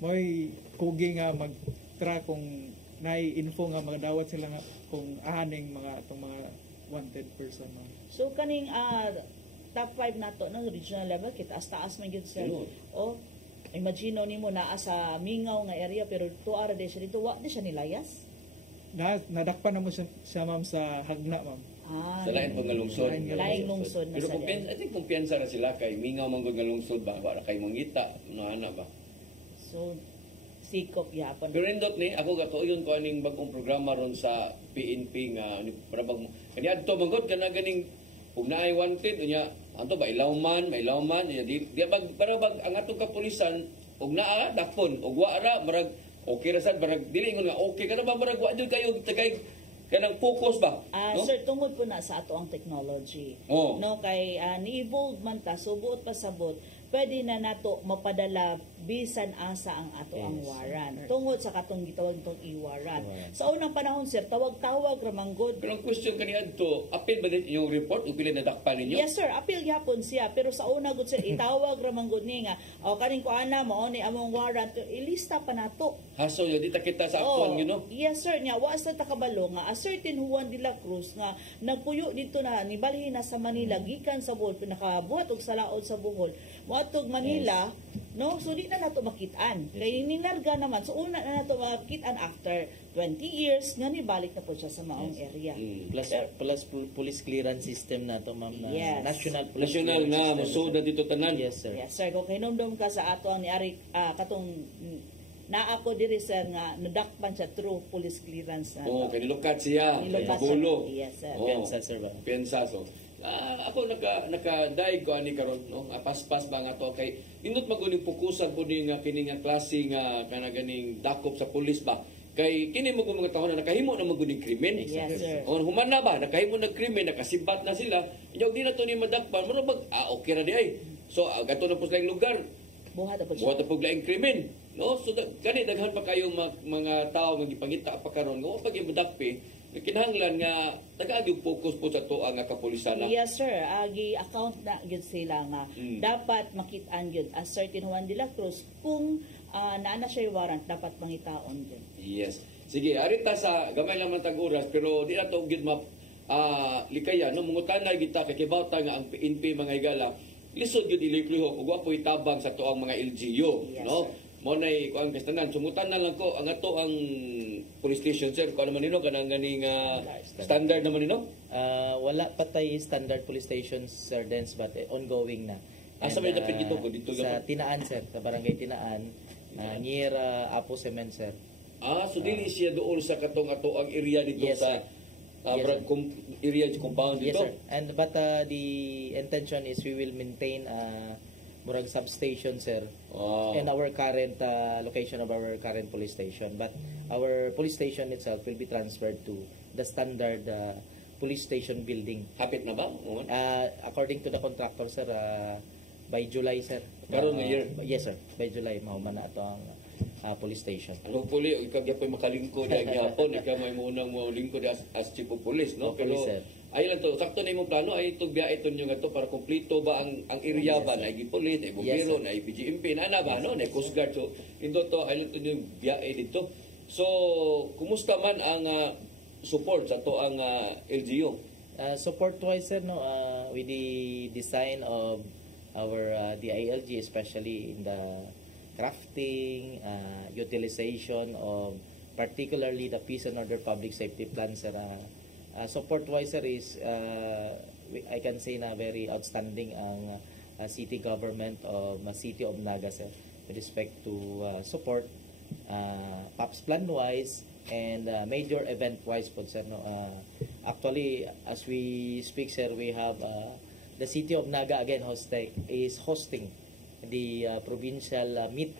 mo'y kugi nga mag-track kung nai-info nga magdawat sila nga kung ahaning mga itong mga wanted person, ma'am. So, kaning top 5 nato ng regional level, kitaas-taas man yun siya. O, imagine nimo naa sa Mingaw nga area, pero tuara de siya dito, wa di siya nilayas? Nadakpan na mo siya, ma'am, sa Hagna, ma'am. Sa lain pang lungsod. Laing lungsod na Pero sa I think kumpiyansa na sila kay Mingaw manggod nga lungsod ba, wala kay mangita, ana ba. So, sikop yapon. Pero indot ni ako gatuyon ko aning bagong programa ron sa PNP nga para bag kaniadto manggod kana ganing ug naay wanted unya anto ba ilawman unya di bag para bag ang atong kapulisan ug naa dakpon ug wa ra marag okay ra sad marag dili ingon nga okay kana ba marag wa jud kayo tagay kanang focus ba, no? Sir, tungod po na sa ato ang technology. Oh. No, kay ni-evolve man ta, subuot pasabot, pwede na nato mapadala bisan asa ang ato ang warrant. Tungod sa katong gitawag nitong e-warrant. Sa unang panahon, sir, tawag-tawag ramanggod. Pero ang question kaniadto, apil ba din yung report o pili na dakpan ninyo? Yes, sir, apil gyapon siya. Pero sa una gud sir, itawag ramanggod ni nga, o kaning kuana mao ni among warrant, ilista pa nato. Haso yo di ta kita sa aktuan you know. Yes, sir, nya wa sa takabalo nga a certain Juan de la Cruz nga nagpuyo dito na nibalhin na sa Manila gikan sa Bohol, pinakabuhat og sa laod sa Bohol. Moatog Manila, no? So di na nato makitaan. Kay ninarga naman, so una na nato makitaan after 20 years nga nibalik na po siya sa maong area. Plus police clearance system na to, ma'am, na Yes. national police National clearance na system. mosuda dito tanan. Yes, sir. Yes, sir. Kung hinumdum ka sa ato ang niari katong na ako diri sir nga nadakpan siya through police clearance na. Oh, kay nilukat siya. Nilukat Kay bulo. siya. Yes, sir. Oh. Piyansa, sir, ba? Piyansa, so. Ako naka-daig ko ani karon no paspas ba nga to kay indot maguning pukusan po ni nga kini nga klase nga kana ganing dakop sa pulis ba kay kini mo mga tawo na nakahimo na maguning krimen. Yes, sir. O human na ba nakahimo na krimen nakasibat na sila inyaw di na to ni madakpan mo bag okay ra di ay so gato na po sa laing lugar Buhat ako siya. buhat na po laing krimen No, so gani daghan pa kayong mga tao nga gipangita pa karon nga wa pa gibudakpi kinahanglan nga tagagyud focus po sa tuwa nga kapulisan. Yes sir, agi account na gyud sila nga dapat makit-an gyud as Sir Juan de la Cruz kung naa na siya warrant dapat mangitaon gyud. Yes. Sige, arita sa gamay lang man tag oras pero di na to gyud likaya no mungutana kita kay kibawta nga ang PNP mga higala lisod gyud ilikliho ug wa po itabang sa tuang mga LGU, Yes, no? sir. Mo nay kuan kastanan sumutan na lang ko ang ato ang police station sir kuan naman nino kanang ganing standard naman nino. Wala pa tay standard police stations, Sir Dens, but ongoing na. Asa may dapit dito ko dito sa Tinaan, sir, sa barangay Tinaan, near Apo Cement, sir. so dili siya dool sa katong ato ang area dito Yes, sa sir. Yes, sir. area compound Yes, dito. sir. And but the intention is we will maintain murag substation, sir, and our current location of our current police station. But our police station itself will be transferred to the standard police station building. Hapit na ba? According to the contractor, sir, by July, sir. Karon nga year? Yes, sir. By July, mahuman na ito ang police station. Hopefully, ikaw gyapon makalingkod ay gihapon, ikaw may munang mo lingkod as chief of police, no? Hopefully, sir. Ay lang to, sakto na imong plano ay itong biyahe ito nyo nga to para kumplito ba ang area Yes, ba sir. na gipulit, ay bumbero, Yes, na PGMP, na ba, no? Na Coast Guard. So, ito to, ay lang to nyo biyahe dito. So, kumusta man ang support sa to ang LGU? Support-wise, sir, no, with the design of our DILG, especially in the crafting, utilization of particularly the peace and order public safety plan, sir. Support-wise, sir, is I can say na very outstanding ang city government of City of Naga, sir, with respect to support PAPS plan-wise and major event-wise po, sir. No? Actually, as we speak, sir, we have the City of Naga again is hosting the provincial meet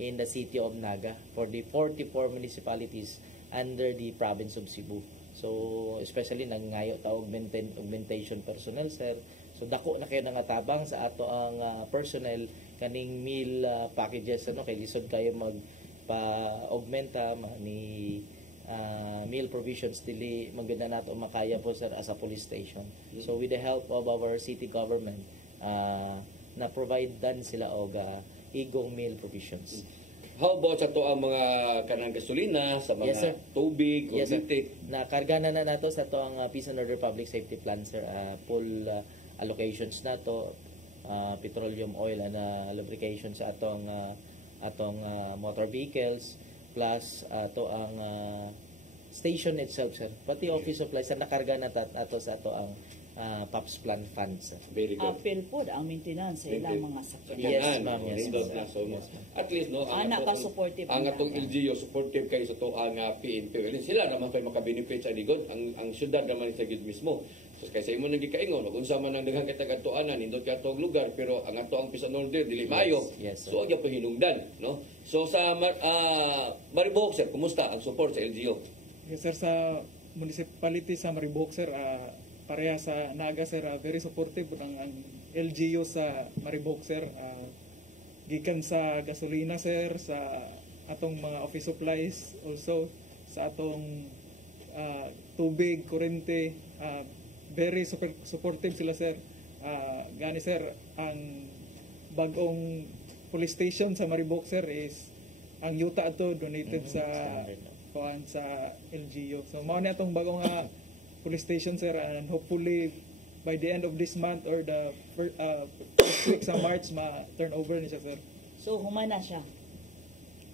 in the City of Naga for the 44 municipalities under the province of Cebu. So, especially nangayo ta augmentation personnel, sir. So, dako na kayo nangatabang sa ato ang personnel kaning meal packages, ano, kay lisod kayo magpa-augmenta ni meal provisions dili maganda nato makaya po, sir, as a police station. So, with the help of our city government, na provide dan sila og igong meal provisions. How about sa to ang mga kanang gasolina, sa mga Yes, sir. tubig, Yes, sir. kuryente? Nakarga na nato sa to ang Peace and Order Public Safety Plan, sir. Full allocations na to, petroleum oil and lubrication sa atong motor vehicles, plus to ang station itself, sir. Pati office supplies, sir, nakarga na ato sa ato ang PAPS plan funds, sir. Very good. Apil po ang maintenance sa ilang mga sakyan. Yes, ma'am. Yes, Nindot ma'am. na. So, Yes, ma'am. at least, no, Anak ka supportive ang na. atong LGU, supportive kayo sa to ang PNP. Well, sila naman kayo makabenefit sa ligod. Ang syudad naman sa gid mismo. So, kaysa imo nang gikaingon, unsa man ang daghang kitag-atuanan, nindot ka atong lugar, pero ang ato ang Peace and Order, dili maayo. Yes, sir. So, agya pa hinungdan, no? So, sa Mariboc, sir, kumusta ang support sa LGU? Yes, sir, sa municipality sa Mariboc, sir, pareha sa Naga, sir, very supportive ang LGU sa Mariboc, sir. Gikan sa gasolina, sir, sa atong mga office supplies, also sa atong tubig, kurente, very supportive sila, sir. Gani, sir, ang bagong police station sa Mariboc, sir, is ang yuta ato donated sa kuan sa LGU. So mao ni atong bagong police station, sir, and hopefully by the end of this month or the first week sa March ma-turn over ni siya, sir. So, humana siya.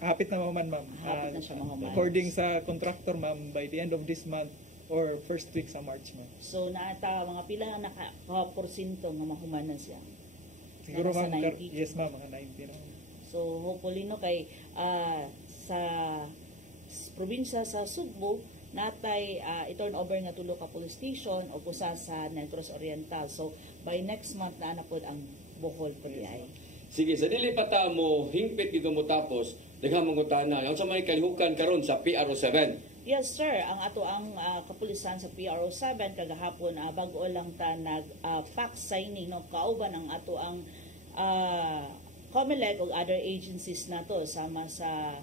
Hapit na maman, ma'am. Hapit na siya mahuman. According sa contractor, ma'am, by the end of this month or first week sa March, ma'am. So, naata mga pila na porsyento nga mahumana siya. Siguro, Nasa ma'am, 90. yes, ma'am, mga 90 na. So, hopefully, no, kay sa probinsya sa Sugbo, natay i-turn over nga tulo ka police station o pusa sa Negros Oriental. So, by next month na pod ang Bohol po ay. Sige, sa dili pa ta mo hingpit gid mo tapos daghang mangutana. Ang sa may kalihukan karon sa PRO7. Yes, sir. Ang ato ang kapulisan sa PRO7 kagahapon bag-o lang ta nag fact signing, no, kauban ang ato ang COMELEC ug other agencies nato sama sa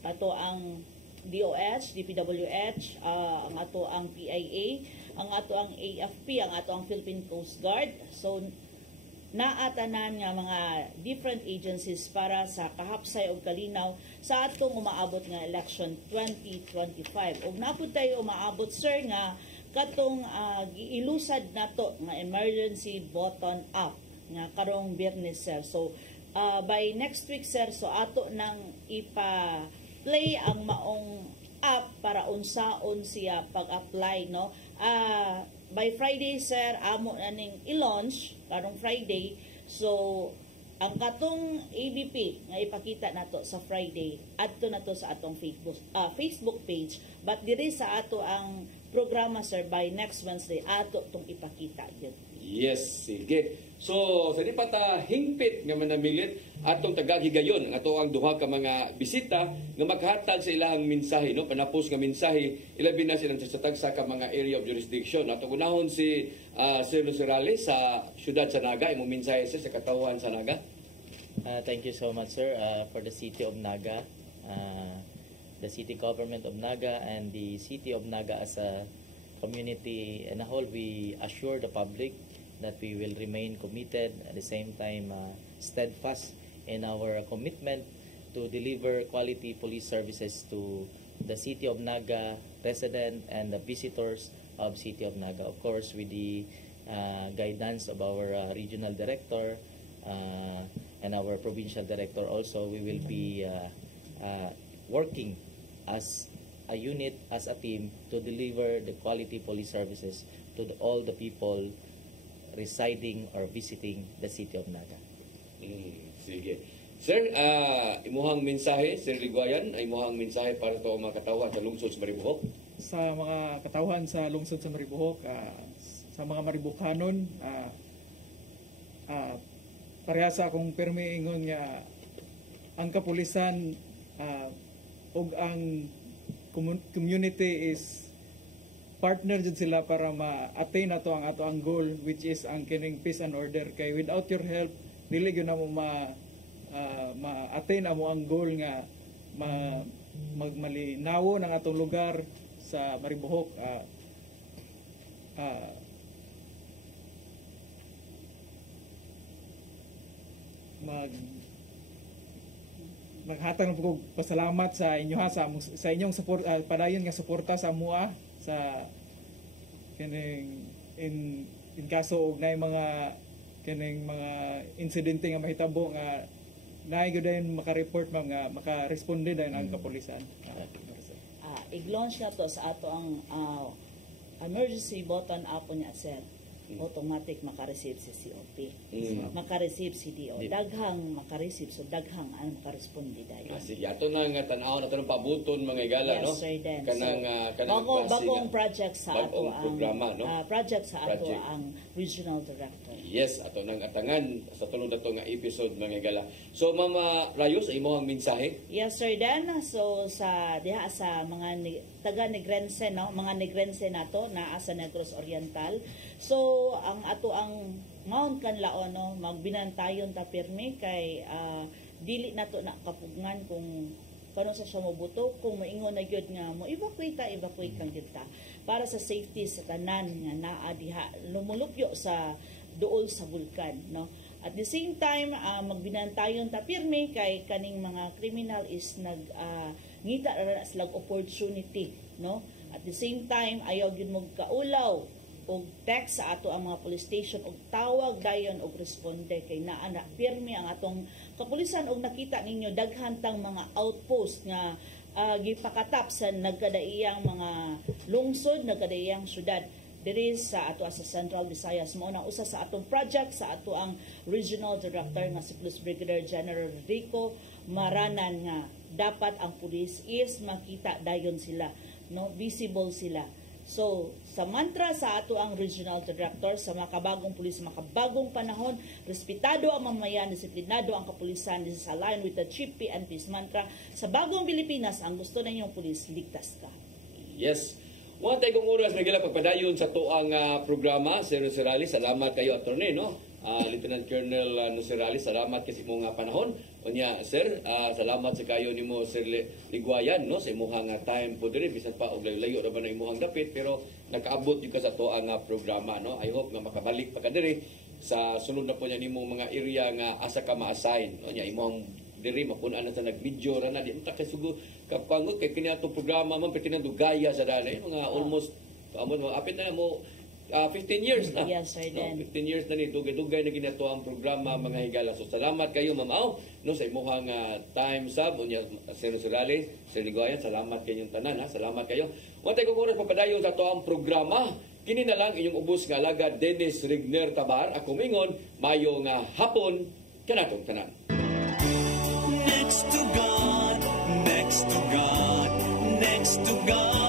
ato ang DOH, DPWH, ang ato ang PIA, ang ato ang AFP, ang ato ang Philippine Coast Guard. So naatanan nga mga different agencies para sa kahapsay o kalinaw sa atong umaabot nga election 2025. Ug napud tayo umaabot sir nga katong giilusad nato nga emergency button up nga karong Biyernes sir. So by next week sir, so ato nang ipa-play ang maong app para unsaon siya pag-apply, no? By Friday sir, amo na ning i-launch karong Friday. So ang katong ABP nga ipakita nato sa Friday adto nato sa atong Facebook page, but diri sa ato ang programa sir by next Wednesday ato tong ipakita gyud. Yes, sige. So, sa di pa ta hingpit nga manamilit atong tagaghigayon ang ato ang duha ka mga bisita nga maghatag sa ilahang mensahe, no? Panapos nga mensahe, ilabi na silang sa tagsa ka mga area of jurisdiction. Ato unahon si Sir Lucerale sa siyudad sa Naga, imong mensahe sir sa katawhan sa Naga. Thank you so much, sir, for the city of Naga, the city government of Naga, and the city of Naga as a community and a whole. We assure the public that we will remain committed, at the same time steadfast in our commitment to deliver quality police services to the city of Naga resident and the visitors of city of Naga. Of course, with the guidance of our regional director and our provincial director also, we will be working as a unit, as a team, to deliver the quality police services to all the people residing or visiting the city of Naga. Sige. Sir, imuhang mensahe, Sir Ligwayan, ay imuhang mensahe para sa mga katawhan sa lungsod sa Maribohok? Sa mga katawhan sa lungsod sa Maribohok, sa mga Maribokanon, parehasa akong permi ingon nga ang kapulisan ug ang community is partner jud sila para ma-attain ato ang goal, which is ang kining peace and order. Kay without your help dili gyud na mo ma-attain amo ang goal nga magmalinawo ng atong lugar sa Maribohok. Maghatag ng pasalamat sa inyo ha, sa inyong support, padayon nga suporta sa mua sa kining in kaso og nay mga kining mga insidente nga mahitabo nga naay gyud dayon maka-report mga maka-responde dayon ang kapulisan. I-launch na to sa ato ang emergency button app niya sir. Automatic makareceive si COP, makareceive si DO, daghang makareceive, so daghang ang makaresponde dayon. Sige, ato na nga tanaw na ito ng pabuton mga igala, yes, no? Sir Den. Kanang bagong project sa ato ang programa, no? project sa ato ang regional director. Yes, ato nang atangan sa tulong dato nga episode mga igala. So Mama Rayos, imo ang mensahe? Yes, Sir Den. So sa diha sa mga taga Negrense, no, mga Negrense nato naa sa Negros Oriental. So ang ato ang Mount Canlaon, no, magbinantayon ta pirmi kay dili nato na kapugngan kung kano sa siya mobuto, kung maingon na gyud nga mo evacuate kang gyud ta para sa safety sa tanan nga naa diha lumulupyo sa duol sa bulkan, no. At the same time, magbinantayon ta pirmi kay kaning mga criminal is ngita ra sila opportunity, no. At the same time, ayaw gyud mo kaulaw og text sa ato ang mga police station og tawag dayon og responde kay naa na pirmi ang atong kapulisan og nakita ninyo daghan tang mga outpost nga gipakatap sa nagkadaiyang mga lungsod, nagkadaiyang syudad diri sa ato sa Central Visayas. Mao na usa sa atong project sa ato ang regional director nga si Police Brigadier General Rico Maranan nga dapat ang pulis is makita dayon sila, no, visible sila. So, sa mantra sa ato ang regional director sa makabagong pulis, makabagong panahon, respetado ang mamayan, disiplinado ang kapulisan, this is aligned with the Chief PNP's mantra. Sa bagong Pilipinas, ang gusto na inyong pulis, ligtas ka. Yes. Mga tayo kong oras na gila pagpadayon sa tuang programa, Sir Roseralis. Salamat kayo, Atty., no? Lieutenant Colonel Nusirali, salamat kasi mo nga panahon. Unya, sir, salamat sa kayo nimo Sir Ligwayan, no, sa imuhang time po diri bisan pa og layo ra ba na imuhang dapit pero nakaabot jud ka sa to ang programa, no. I hope nga makabalik pa ka diri sa sunod na po niya nimo mga area nga asa ka ma-assign, no, nya imong diri mapunan na sa nag-video ra na di ta kay sugo kapangot kay kini atong programa man petinandugaya sa dali mga almost apit na mo 15 years na. Yes, sir, no, then. 15 years na ni dugay-dugay na ginato ang programa mga higala. So salamat kayo Ma'am Aw no sa imong time sub unya Sir Surales, Sir Ligoyan, salamat kayong tanan ha. Salamat kayo. Wantay ko oras papadayon sa to ang programa. Kini na lang inyong ubos nga alagad Dennis Rigner Tabar. Ako mingon mayo nga hapon kanatong tanan. Next to God, next to God, next to God.